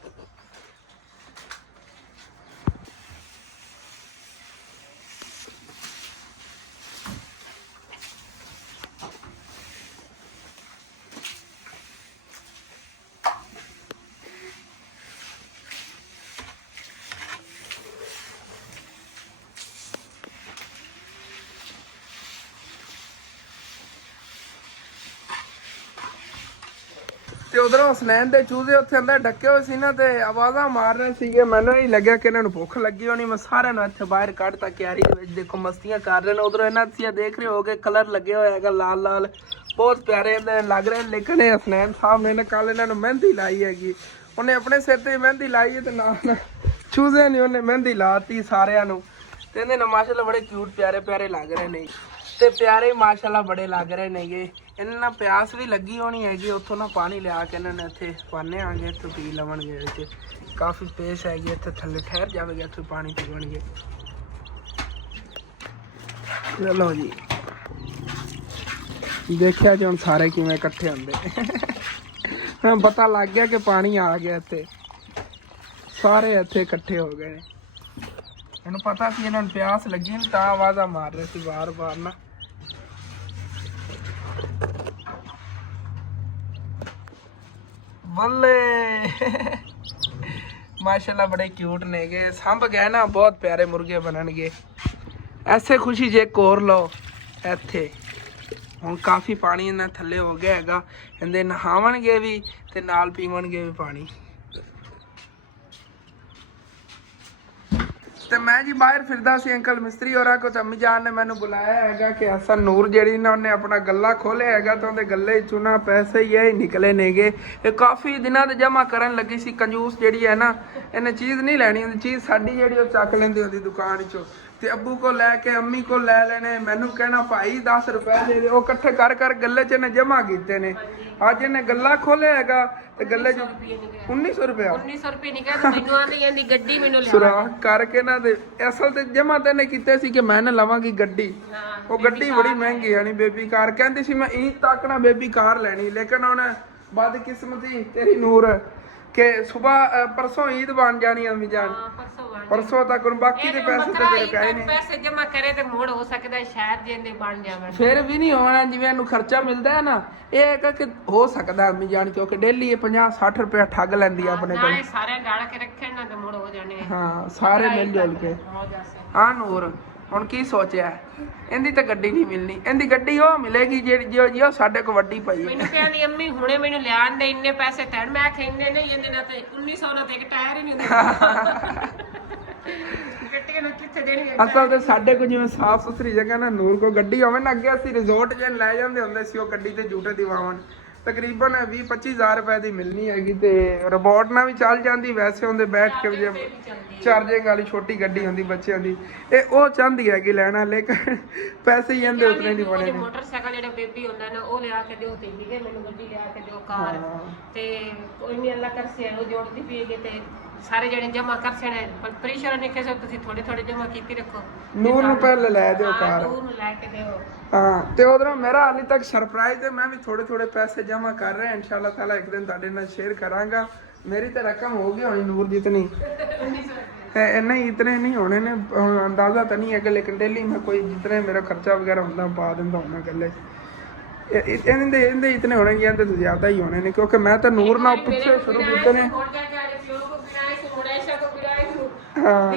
ਤੇ ਉਧਰੋਂ ਹਸਨੈਨ ਦੇ ਚੂਹੇ ਉੱਥੇ ਅੰਦਰ ਡੱਕੇ ਹੋਏ ਸੀ ਨਾ ਤੇ ਆਵਾਜ਼ਾਂ ਮਾਰ ਰਹੇ ਸੀਗੇ। ਮੈਨੂੰ ਹੀ ਲੱਗਿਆ ਕਿ ਇਹਨਾਂ ਨੂੰ ਭੁੱਖ ਲੱਗੀ ਹੋਣੀ। ਮੈਂ ਸਾਰਿਆਂ ਨੂੰ ਇੱਥੇ ਬਾਹਰ ਕੱਢਤਾ ਕਿਆਰੀ ਦੇ ਵਿੱਚ। ਦੇਖੋ ਮਸਤੀਆਂ ਕਰ ਰਹੇ ਨੇ। ਉਧਰੋਂ ਇਹਨਾਂ ਤੁਸੀਂ ਦੇਖ ਰਹੇ ਹੋਗੇ ਕਲਰ ਲੱਗੇ ਹੋਇਆ ਹੈਗਾ ਲਾਲ ਲਾਲ, ਬਹੁਤ ਪਿਆਰੇ ਲੱਗ ਰਹੇ। ਲੇਕਿਨ ਇਹ ਹਸਨੈਨ ਸਾਹਿਬ ਨੇ ਕੱਲ ਇਹਨਾਂ ਨੂੰ ਮਹਿੰਦੀ ਲਾਈ ਹੈਗੀ। ਉਹਨੇ ਆਪਣੇ ਸਿਰ ਤੇ ਮਹਿੰਦੀ ਲਾਈ ਹੈ ਤੇ ਨਾਲ ਚੂਹੇ ਨੇ ਉਹਨੇ ਮਹਿੰਦੀ ਲਾਤੀ ਸਾਰਿਆਂ ਨੂੰ। ਤੇ ਇਹਦੇ ਨਾਲ ਮਾਸ਼ਾਅੱਲਾ ਬੜੇ ਕਿਊਟ ਪਿਆਰੇ ਪਿਆਰੇ ਲੱਗ ਰਹੇ ਨੇ ਤੇ ਪਿਆਰੇ ਮਾਸ਼ਾਅੱਲਾ ਬੜੇ ਲੱਗ ਰਹੇ ਨੇਗੇ। ਇਹਨਾਂ ਨਾਲ ਪਿਆਸ ਵੀ ਲੱਗੀ ਹੋਣੀ ਹੈਗੀ, ਉੱਥੋਂ ਨਾ ਪਾਣੀ ਲਿਆ ਕੇ ਇਹਨਾਂ ਨੇ ਇੱਥੇ ਪਾਣੇ ਆਗੇ, ਇੱਥੋਂ ਪੀ ਲਵਣਗੇ। ਵਿੱਚ ਕਾਫੀ ਸਪੇਸ ਹੈਗੀ, ਇੱਥੇ ਥੱਲੇ ਠਹਿਰ ਜਾਵੇਗਾ, ਇੱਥੋਂ ਪਾਣੀ ਪੀਵਣਗੇ। ਚਲੋ ਜੀ ਦੇਖਿਆ ਜੀ ਹੁਣ ਸਾਰੇ ਕਿਵੇਂ ਇਕੱਠੇ ਹੁੰਦੇ। ਹੁਣ ਪਤਾ ਲੱਗ ਗਿਆ ਕਿ ਪਾਣੀ ਆ ਗਿਆ ਇੱਥੇ, ਸਾਰੇ ਇੱਥੇ ਇਕੱਠੇ ਹੋ ਗਏ ਨੇ। ਇਹਨੂੰ ਪਤਾ ਸੀ ਇਹਨਾਂ ਨੂੰ ਪਿਆਸ ਲੱਗੀ ਨਹੀਂ ਤਾਂ ਆਵਾਜ਼ਾਂ ਮਾਰ ਰਹੇ ਸੀ ਵਾਰ-ਵਾਰ ਨਾ। ਬੱਲੇ ਮਾਸ਼ਾਅੱਲਾ ਬੜੇ ਕਿਊਟ ਨੇਗੇ। ਸੰਭ ਗਏ ਨਾ ਬਹੁਤ ਪਿਆਰੇ ਮੁਰਗੇ ਬਣਨਗੇ। ਐਸੇ ਖੁਸ਼ੀ ਜੇ ਕੋਰ ਲਓ ਇੱਥੇ। ਹੁਣ ਕਾਫੀ ਪਾਣੀ ਇਹਨਾਂ ਥੱਲੇ ਹੋ ਗਿਆ ਹੈਗਾ, ਇਹਦੇ ਨਹਾਵਣਗੇ ਵੀ ਤੇ ਨਾਲ ਪੀਵਣਗੇ ਵੀ ਪਾਣੀ। ਤੇ ਮੈਂ ਜੀ ਬਾਹਰ ਫਿਰਦਾ ਸੀ, ਅੰਕਲ ਮਿਸਤਰੀ ਹੋਰਾਂ ਕੋ ਅੰਮੀ ਜਾਨ ਨੇ ਮੈਨੂੰ ਬੁਲਾਇਆ ਹੈਗਾ ਕਿ ਹਸਨ ਨੂਰ ਜਿਹੜੀ ਨਾ ਉਹਨੇ ਆਪਣਾ ਗੱਲਾ ਖੋਲਿਆ ਹੈਗਾ ਤਾਂ ਉਹਦੇ ਗੱਲੇ ਚੋਂ ਨਾ ਪੈਸੇ ਹੀ ਇਹ ਨਿਕਲੇ ਨੇਗੇ। ਇਹ ਕਾਫੀ ਦਿਨਾਂ ਦੇ ਜਮਾ ਕਰਨ ਲੱਗੀ ਸੀ। ਕੰਜੂਸ ਜਿਹੜੀ ਹੈ ਨਾ, ਇਹਨੇ ਚੀਜ਼ ਨਹੀਂ ਲੈਣੀ ਹੁੰਦੀ, ਚੀਜ਼ ਸਾਡੀ ਜਿਹੜੀ ਉਹ ਚੱਕ ਲੈਂਦੀ ਹੁੰਦੀ ਦੁਕਾਨ ਚੋਂ। ਤੇ ਅੱਬੂ ਕੋ ਲੈ ਕੇ ਅੰਮੀ ਕੋ ਲੈ ਲੈਣੇ, ਮੈਨੂੰ ਕਹਿਣਾ ਭਾਈ 10 ਰੁਪਏ ਦੇ ਦੇ। ਉਹ ਇਕੱਠੇ ਕਰ ਗੱਲੇ 'ਚ ਇਹਨੇ ਜਮਾ ਕੀਤੇ ਨੇ। ਅੱਜ ਇਹਨੇ ਗੱਲਾ ਖੋਲਿਆ ਹੈਗਾ ਤੇ ਗੱਲੇ 'ਚ 1900 ਰੁਪਏ 1900 ਰੁਪਏ ਨਿਕਲਿਆ। ਮੈਨੂੰ ਆਂਦੀ ਜਾਂਦੀ ਗੱਡੀ ਮੈਨੂੰ ਲਿਆ ਸੁਰਾਖ ਕਰਕੇ ਨਾ। ਤੇ ਅਸਲ ਤੇ ਜਮਾ ਤੇ ਇਹਨੇ ਕੀਤੇ ਸੀ ਕਿ ਮੈਂ ਨਾ ਲਵਾਂਗੀ ਗੱਡੀ। ਉਹ ਗੱਡੀ ਬੜੀ ਮਹਿੰਗੀ ਆਣੀ ਬੇਬੀ ਕਾਰ। ਕਹਿੰਦੀ ਸੀ ਮੈਂ ਈਦ ਤੱਕ ਨਾ ਬੇਬੀ ਕਾਰ ਲੈਣੀ। ਲੇਕਿਨ ਹੁਣ ਬਦਕਿਸਮਤੀ ਤੇਰੀ ਨੂਰ ਕਿ ਸਵੇਰ ਪਰਸੋਂ ਈਦ ਬਣ ਜਾਣੀ ਅੰਮੀ ਜਾਨ, ਪਰਸੋਂ ਤੱਕ। ਹੁਣ ਬਾਕੀ ਦੇ ਪੈਸੇ ਤੇ ਮੇਰੇ ਕਹੇ ਨੇ ਪੈਸੇ ਜਮਾ ਕਰੇ ਤੇ ਮੋੜ ਹੋ ਸਕਦਾ ਸ਼ਾਇਦ ਜਿੰਦੇ ਬਣ ਜਾਵਣ। ਫਿਰ ਵੀ ਨਹੀਂ ਹੋਣਾ ਜਿਵੇਂ ਇਹਨੂੰ ਖਰਚਾ ਮਿਲਦਾ ਹੈ ਨਾ। ਇਹ ਹੈਗਾ ਕਿ ਹੋ ਸਕਦਾ ਅੰਮੀ ਜਾਨ, ਕਿਉਂਕਿ ਡੇਲੀ ਇਹ 50-60 ਰੁਪਏ ਠੱਗ ਲੈਂਦੀ ਆ ਆਪਣੇ ਕੋਲ। ਸਾਰੇ ਡਾਲ ਕੇ ਰੱਖਣ ਨਾ ਤੇ ਮੋੜ ਹੋ ਜਾਣੇ। ਹਾਂ ਸਾਰੇ ਮਿਲ ਜੁਲ ਕੇ। ਹਾਂ ਨੂਰ ਹੁਣ ਕੀ ਸੋਚਿਆ? ਇਹਦੀ ਤਾਂ ਗੱਡੀ ਨਹੀਂ ਮਿਲਣੀ। ਇਹਦੀ ਗੱਡੀ ਉਹ ਮਿਲੇਗੀ ਜਿਹੜੀ ਉਹ ਸਾਡੇ ਕੋਲ ਵੱਡੀ ਪਈ। ਮੈਨੂੰ ਕਹਿੰਦੀ ਅੰਮੀ ਹੁਣੇ ਮੈਨੂੰ ਲਿਆਣ ਦੇ, ਇੰਨੇ ਪੈਸੇ ਤੈਨ। ਮੈਂ ਕਹਿੰਦੇ ਨਹੀਂ ਇਹਦੇ ਨਾਲ ਤੇ 1900 ਨਾਲ ਤੇ ਇੱਕ ਟਾਇਰ ਹੀ ਨਹੀਂ ਹੁੰਦਾ। ਗੱਡੀ ਨਾਲ ਕਿੱਥੇ ਦੇਣਗੇ ਅਸਲ ਤੇ ਸਾਡੇ ਕੋਲ ਜਿਵੇਂ ਸਾਫ ਸੁਥਰੀ ਜਗ੍ਹਾ ਨਾ ਨੂਰ ਕੋ ਗੱਡੀ ਹੋਵੇ ਨਾ, ਅੱਗੇ ਅਸੀਂ ਰਿਜ਼ੋਰਟ ਜੇ ਲੈ ਜਾਂਦੇ ਹੁੰਦੇ ਸੀ, ਉਹ ਗੱਡੀ ਤੇ ਝੂਟੇ ਦਿਵਾਵਣ ਤਕਰੀਬਨ 20-25 ਹਜ਼ਾਰ ਰੁਪਏ ਦੀ ਮਿਲਣੀ ਹੈਗੀ, ਤੇ ਰੋਬੋਟ ਨਾਲ ਵੀ ਚੱਲ ਜਾਂਦੀ, ਵੈਸੇ ਹੁੰਦੇ ਬੈਠ ਕੇ ਜੇ ਚਾਰਜਿੰਗ ਵਾਲੀ ਛੋਟੀ ਗੱਡੀ ਹੁੰਦੀ ਬੱਚਿਆਂ ਦੀ, ਇਹ ਉਹ ਚਾਹੁੰਦੀ ਹੈ ਕਿ ਲੈਣਾ, ਲੇਕਿਨ ਪੈਸੇ ਹੀ ਇਹਦੇ ਉਤਨੇ ਨਹੀਂ ਬਣੇ ਨੇ। ਮੋਟਰਸਾਈਕਲ ਜਿਹੜਾ ਬੇਬੀ ਹੁੰਦਾ ਨਾ, ਉਹ ਲਿਆ ਕੇ ਦਿਓ ਤੇ ਠੀਕ ਹੈ, ਮੈਨੂੰ ਗੱਡੀ ਲਿਆ ਕੇ ਦਿਓ ਕਾਰ, ਤੇ ਕੋਈ ਨਹੀਂ ਅੱਲਾ ਕਰਸੇ ਉਹ ਜੋੜਦੀ ਪਈਏਗੀ ਤੇ ਸਾਰੇ ਜਣੇ ਜਮਾ ਕਰ ਸਣੇ, ਪਰ ਪ੍ਰੀਸ਼ਰ ਨੇ ਕਿਹਾ ਤੁਸੀਂ ਥੋੜੇ ਥੋੜੇ ਜਮਾ ਕੀਤੀ ਰੱਖੋ, ਨੂਰ ਨੂੰ ਪਹਿਲੇ ਲੈ ਦਿਓ ਕਾਰ, ਨੂਰ ਨੂੰ ਲੈ ਕੇ ਦਿਓ। ਹਾਂ, ਤੇ ਉਧਰੋਂ ਮੇਰਾ ਹਾਲੇ ਤੱਕ ਸਰਪ੍ਰਾਈਜ਼ ਹੈ, ਮੈਂ ਵੀ ਥੋੜੇ ਪੈਸੇ ਜਮਾ ਕਰ ਰਿਹਾ, ਇਨਸ਼ਾਅੱਲਾ ਤਾਲਾ ਇੱਕ ਦਿਨ ਤੁਹਾਡੇ ਨਾਲ ਸ਼ੇਅਰ ਕਰਾਂਗਾ। ਮੇਰੀ ਤਾਂ ਰਕਮ ਹੋ ਗਈ ਹੋਣੀ ਨੂਰ ਜਿਤਨੀ, नहीं इतने नहीं होने ने, अंदाजा तो नहीं है कि, लेकिन डेली में कोई जितने मेरा खर्चा वगैरह होता पा दिंदा होना गले इतने होने चाहिए, तो ज्यादा ही होने ने, क्योंकि मैं तो नूर ना पीछे शुरू किए ने।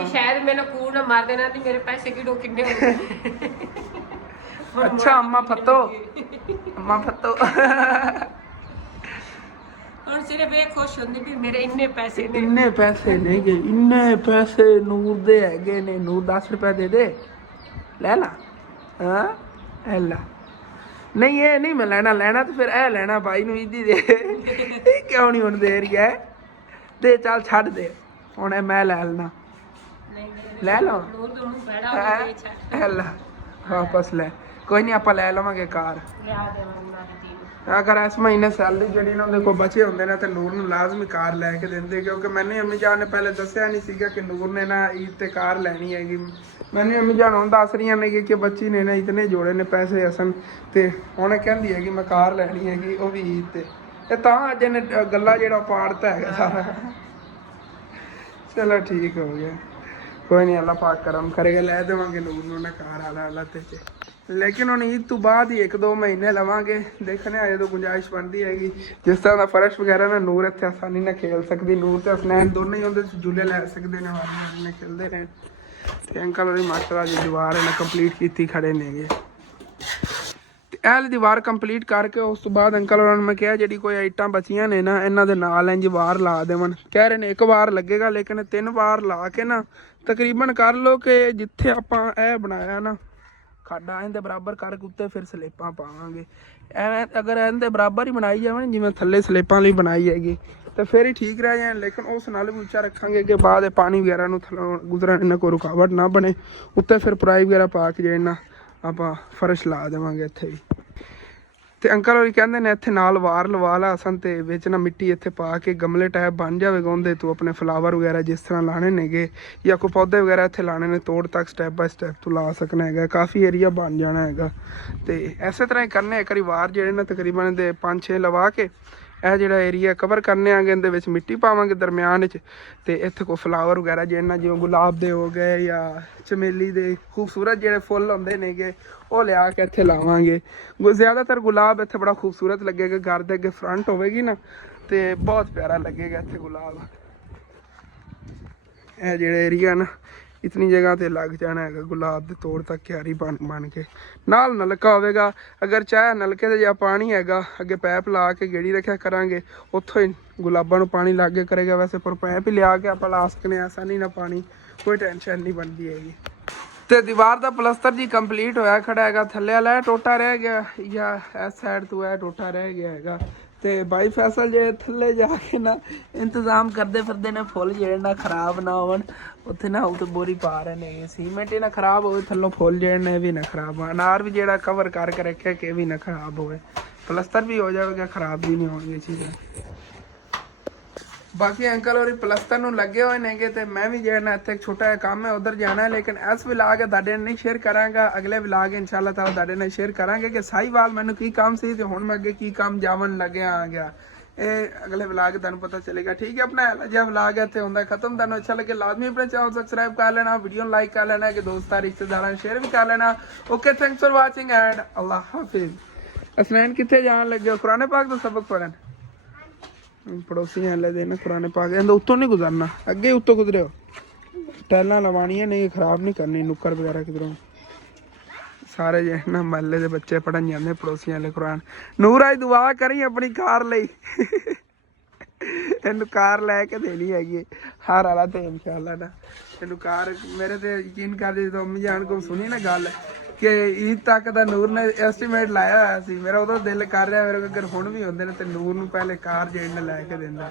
शायद मैंने कूड़ ना मार देना थी, मेरे पैसे किलो कितने अच्छा अम्मा फतो और सिर्फ एक खुश होंदी भी मेरे इन्ने पैसे ने, इन्ने पैसे नहीं गए, इन्ने पैसे नूर दे हैगे ने, नूर 10 रुपए दे दे, ले ला, हाँ ए ला, नहीं ये नहीं मैं लेना तो फिर ए लेना भाई नू इदी दे क्यों नहीं हुन दे रही है, दे चल छड़ दे हुन मैं ले लेना, ले लो ए ला वापस ले, कोई नहीं आप ले लवांगे कार। अगर इस महीने सैलरी जी ना देखो बचे होंगे ना, तो नूर ਨੂੰ लाजमी कार लैके देंगे, क्योंकि मैंने अम्मी जान ने पहले दसिया नहीं सीगा कि नूर ने ना ईद ते कार लैनी हैगी। मैंने अम्मी जान हुण दस रही ने कि बच्ची ने ना इतने जोड़े ने पैसे असन, ते हुण कहंदी है कि मैं कार लैनी हैगी, वो भी ईद ते, ते तां अज इहने गल्ला जेहड़ा पाड़ता है सारा। चलो ठीक हो गया, कोई नहीं अल्लाह पाक करम करेगा, लै देवांगे नूर नूं ना कार आला ते लेकिन हम ईद तो बाद ही 1-2 महीने लवांगे, देखने आए तो गुंजाइश बनती हैगी। जिस तरह का फर्श वगैरह ना नूर इतने आसानी ना खेल सकती, नूर तो हसनैन दोनों ही होंगे झूले लै सकते हैं, वाले खेलते रहे। तो अंकल और मास्टर जो दीवार है ना कंप्लीट की खड़े ने गे, दीवार कंप्लीट करके उस तो बाद अंकल और मैं कहा जी कोई आइटां बचियां ने ना, इन्हों के नाल इंज वार ला देवन, कह रहे हैं 1 बार लगेगा, लेकिन 3 बार ला के ना तकरीबन कर लो कि जिथे आपां ए बनाया ना खाडा इहदे बराबर करके उत्ते फिर स्लेपां पावांगे, एवें अगर इहदे बराबर ही बनाई जावे ना जिवें थल्ले स्लेपां लई बनाई हैगी, तो फिर ही ठीक रह जाए, लेकिन उस नाल भी उच्चा रखांगे कि बाद पानी वगैरह नूं थल्लों गुजरन इन्हां कोई रुकावट ना बने, उत्ते फिर पराई वगैरह पा के जे ना आपां फर्श ला देवांगे इत्थे भी। ते अंकल होरी कहंदे ने इत्थे नाल वार लवा ला असन, ते विच ना मिट्टी इत्थे पा के गमले टाइप बन जावेगा, उंदे तू अपने फ्लावर वगैरह जिस तरह लाने नेगे या कोई पौधे वगैरह इत्थे लाने ने, तोड़ तक स्टैप बाय स्टैप तू ला सकना हैगा, काफ़ी एरिया बन जाना हैगा। ते इसे तरह ही करने एक बारी वार जेहड़े ना तकरीबन दे 5-6 लवा के यह जो एरिया कवर करने आगे, इहदे विच मिट्टी पावांगे दरम्यान च, ते इत्थे कोई फ्लावर वगैरह जिन्ना जिवें गुलाब दे हो गए या चमेली दे खूबसूरत जेहड़े फुੱਲ होंदे नेगे वो लिया के इत्थे लावांगे। ज़्यादातर गुलाब इत्थे बड़ा खूबसूरत लगेगा, घर दे अगे फ्रंट होवेगी ना तो बहुत प्यारा लगेगा इत्थे गुलाब। यह जेहड़े एरिया ना इतनी जगह ते लग जाना है गुलाब के तोड़ तक क्यारी बन के, नाल नलका होवेगा, अगर चाहे नलके ते जा पानी हैगा अगे पैप ला के गेड़ी रखा करांगे, उत्थों ही गुलाबां नूं पानी लागे करेगा, वैसे पर पैप ही लिया के आप ला सकने, ऐसा नहीं ना पानी कोई टेंशन नहीं बनती हैगी। तो दीवार का प्लस्तर जी कंप्लीट होया खड़ा है, थल्ले वाला टोटा रह गया या इस साइड तो है टोटा रह गया है, तो भाई फैसल जे थल्ले जाके ना इंतजाम करते फिरते ने फुल जेड़े ना खराब ना होवन, उत्थे ना तो बोरी पा रहे ने, सीमेंट ही ना खराब हो थल्लों फुल जेड़े ने भी ना खराब हो, अनार भी जेड़ा कवर करके रखे कि भी ना खराब होए, प्लस्तर भी हो जाएगा खराब भी नहीं होंगी चीज़ें। बाकी अंकल और प्लस्तर नूं लगे हुए नेगे, तो मैं भी जो ना इत्थे एक छोटा काम है उधर जाना है, लेकिन इस विलाग तुहाडे नहीं शेयर करांगा, अगले विलाग इंशाअल्लाह ताला तुहाडे नाल शेयर करांगे कि साहिवाल मैनूं की काम सी ते हुण मैं अगे की काम जावन लग्या आ गया, ये अगले विलाग तुहानूं पता चलेगा। ठीक है, अपना जो विलाग है इत्थे हुंदा खत्म। तुहानूं अच्छा लगे लाजमी अपने चैनल सबसक्राइब कर लेना, वीडियो लाइक कर लेना, कि दोस्तां रिश्तेदारां शेयर भी कर लेना। Okay, thanks for watching and अल्लाह हाफिज़। हसनैन कित्थे जान लगे हो? कुरान पाक दा सबक पढ़न? पड़ोसी हले देना कुरान पाक, उत्तों नहीं गुजरना, अगे उत्तों गुजरे हो, टाइलां लवानियां नहीं, खराब नहीं करनी नुक्कर वगैरह किधरों। सारे जे ना महल्ले के बच्चे पढ़न जाते पड़ोसियां वाले कुरान। नूर आज दुआ करी अपनी कार लई ਇਹਨੂੰ ਕਾਰ ਲੈ ਕੇ ਦੇਣੀ ਹੈਗੀ ਹਰ ਵਾਲਾ ਤੇ ਇਨਸ਼ਾਅੱਲਾ ਨਾ ਇਹਨੂੰ ਕਾਰ ਮੇਰੇ ਤੇ ਯਕੀਨ ਕਰਦੇ ਜਦੋਂ ਅੰਮੀ ਜਾਨ ਕੋਲ ਸੁਣੀ ਨਾ ਗੱਲ ਕਿ ਈਦ ਤੱਕ ਦਾ ਨੂਰ ਨੇ ਐਸਟੀਮੇਟ ਲਾਇਆ ਹੋਇਆ ਸੀ ਮੇਰਾ ਉਦੋਂ ਦਿਲ ਕਰ ਰਿਹਾ ਮੇਰੇ ਕੋਲ ਅਗਰ ਹੁਣ ਵੀ ਹੁੰਦੇ ਨੇ ਤੇ ਨੂਰ ਨੂੰ ਪਹਿਲੇ ਕਾਰ ਜਿਹੜਾ ਲੈ ਕੇ ਦਿੰਦਾ